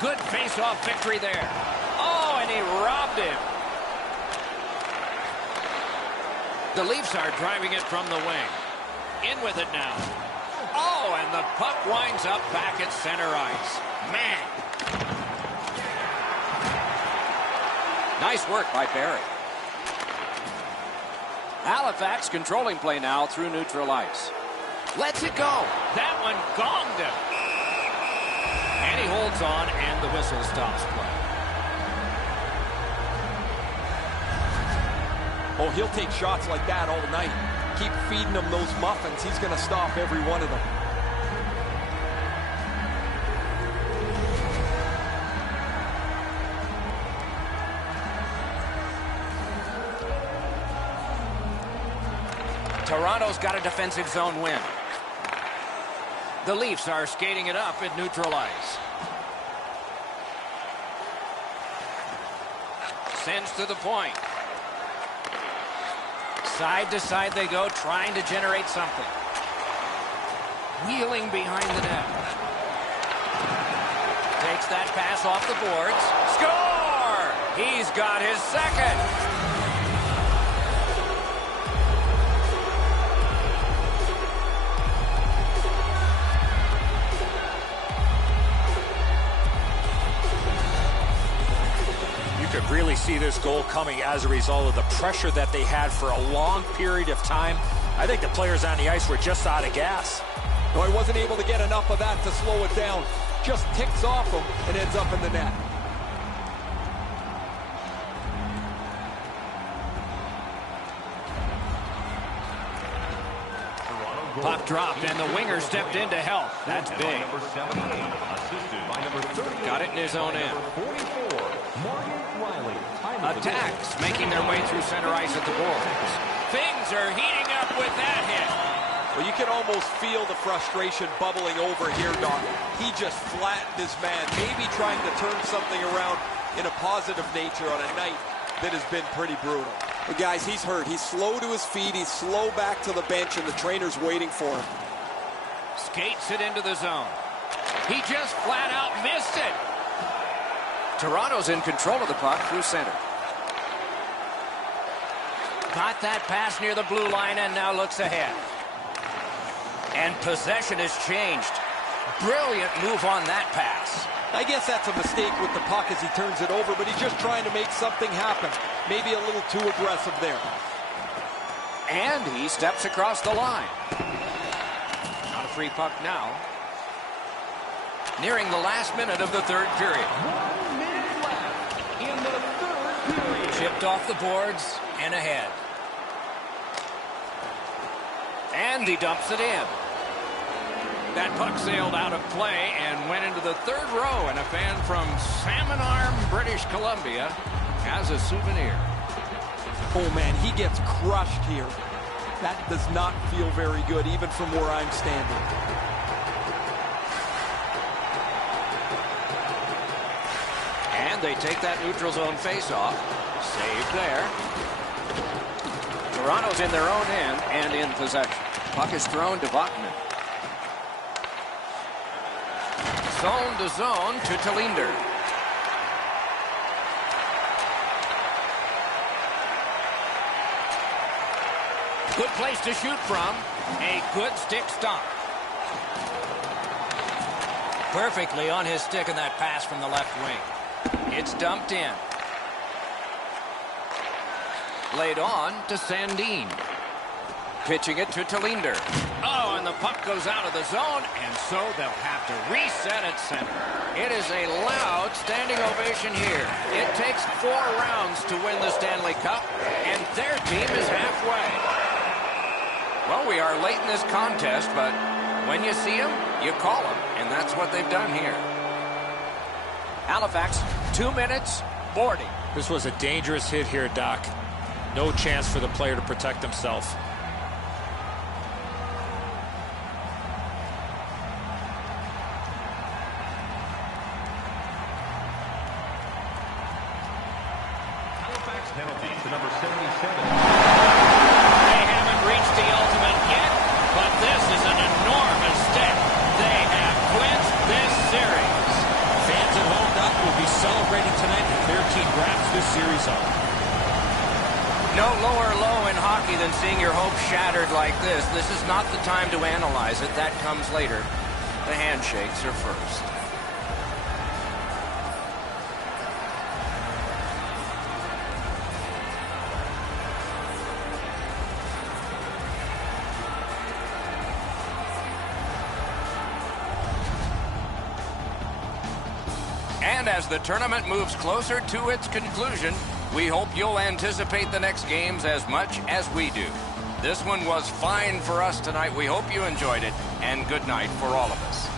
Good face-off victory there. Oh, and he robbed him. The Leafs are driving it from the wing. In with it now. Oh, and the puck winds up back at center ice. Man. Nice work by Barry. Halifax controlling play now through neutral ice. Lets it go. That one gonged him. And he holds on, and the whistle stops play. Oh, he'll take shots like that all night. Keep feeding him those muffins. He's going to stop every one of them. Toronto's got a defensive zone win. The Leafs are skating it up at neutral ice. Sends to the point. Side to side they go, trying to generate something. Wheeling behind the net. Takes that pass off the boards. Score! He's got his second. Could really see this goal coming as a result of the pressure that they had for a long period of time. I think the players on the ice were just out of gas. No, he wasn't able to get enough of that to slow it down. Just ticks off him and ends up in the net. Puck dropped, and the winger stepped in to help. That's big. Got it in his own end. Attacks making their way through center ice at the boards. Things are heating up with that hit. Well, you can almost feel the frustration bubbling over here, Doc. He just flattened his man, maybe trying to turn something around in a positive nature on a night that has been pretty brutal. But guys, he's hurt. He's slow to his feet. He's slow back to the bench, and the trainer's waiting for him. Skates it into the zone. He just flat out missed it. Toronto's in control of the puck through center. Got that pass near the blue line and now looks ahead. And possession has changed. Brilliant move on that pass. I guess that's a mistake with the puck as he turns it over, but he's just trying to make something happen. Maybe a little too aggressive there. And he steps across the line. Not a free puck now. Nearing the last minute of the third period. 1 minute left in the third period. Chipped off the boards and ahead. And he dumps it in. That puck sailed out of play and went into the third row, and a fan from Salmon Arm, British Columbia, has a souvenir. Oh, man, he gets crushed here. That does not feel very good, even from where I'm standing. And they take that neutral zone face-off. Save there. Toronto's in their own end and in possession. Puck is thrown to Vatanen. Zone to zone to Talinder. Good place to shoot from. A good stick stop. Perfectly on his stick in that pass from the left wing. It's dumped in. Laid on to Sandin. Pitching it to Talinder. Oh, and the puck goes out of the zone, and so they'll have to reset at center. It is a loud standing ovation here. It takes 4 rounds to win the Stanley Cup, and their team is halfway. Well, we are late in this contest, but when you see them, you call them, and that's what they've done here. Halifax, 2 minutes, boarding. This was a dangerous hit here, Doc. No chance for the player to protect himself. Penalty to number 77. They haven't reached the ultimate yet, but this is an enormous step. They have clinched this series. Fans at home, Doc, will be celebrating tonight if their team wraps this series up. No lower low in hockey than seeing your hopes shattered like this. This is not the time to analyze it. That comes later. The handshakes are first. And as the tournament moves closer to its conclusion, we hope you'll anticipate the next games as much as we do. This one was fine for us tonight. We hope you enjoyed it, and good night for all of us.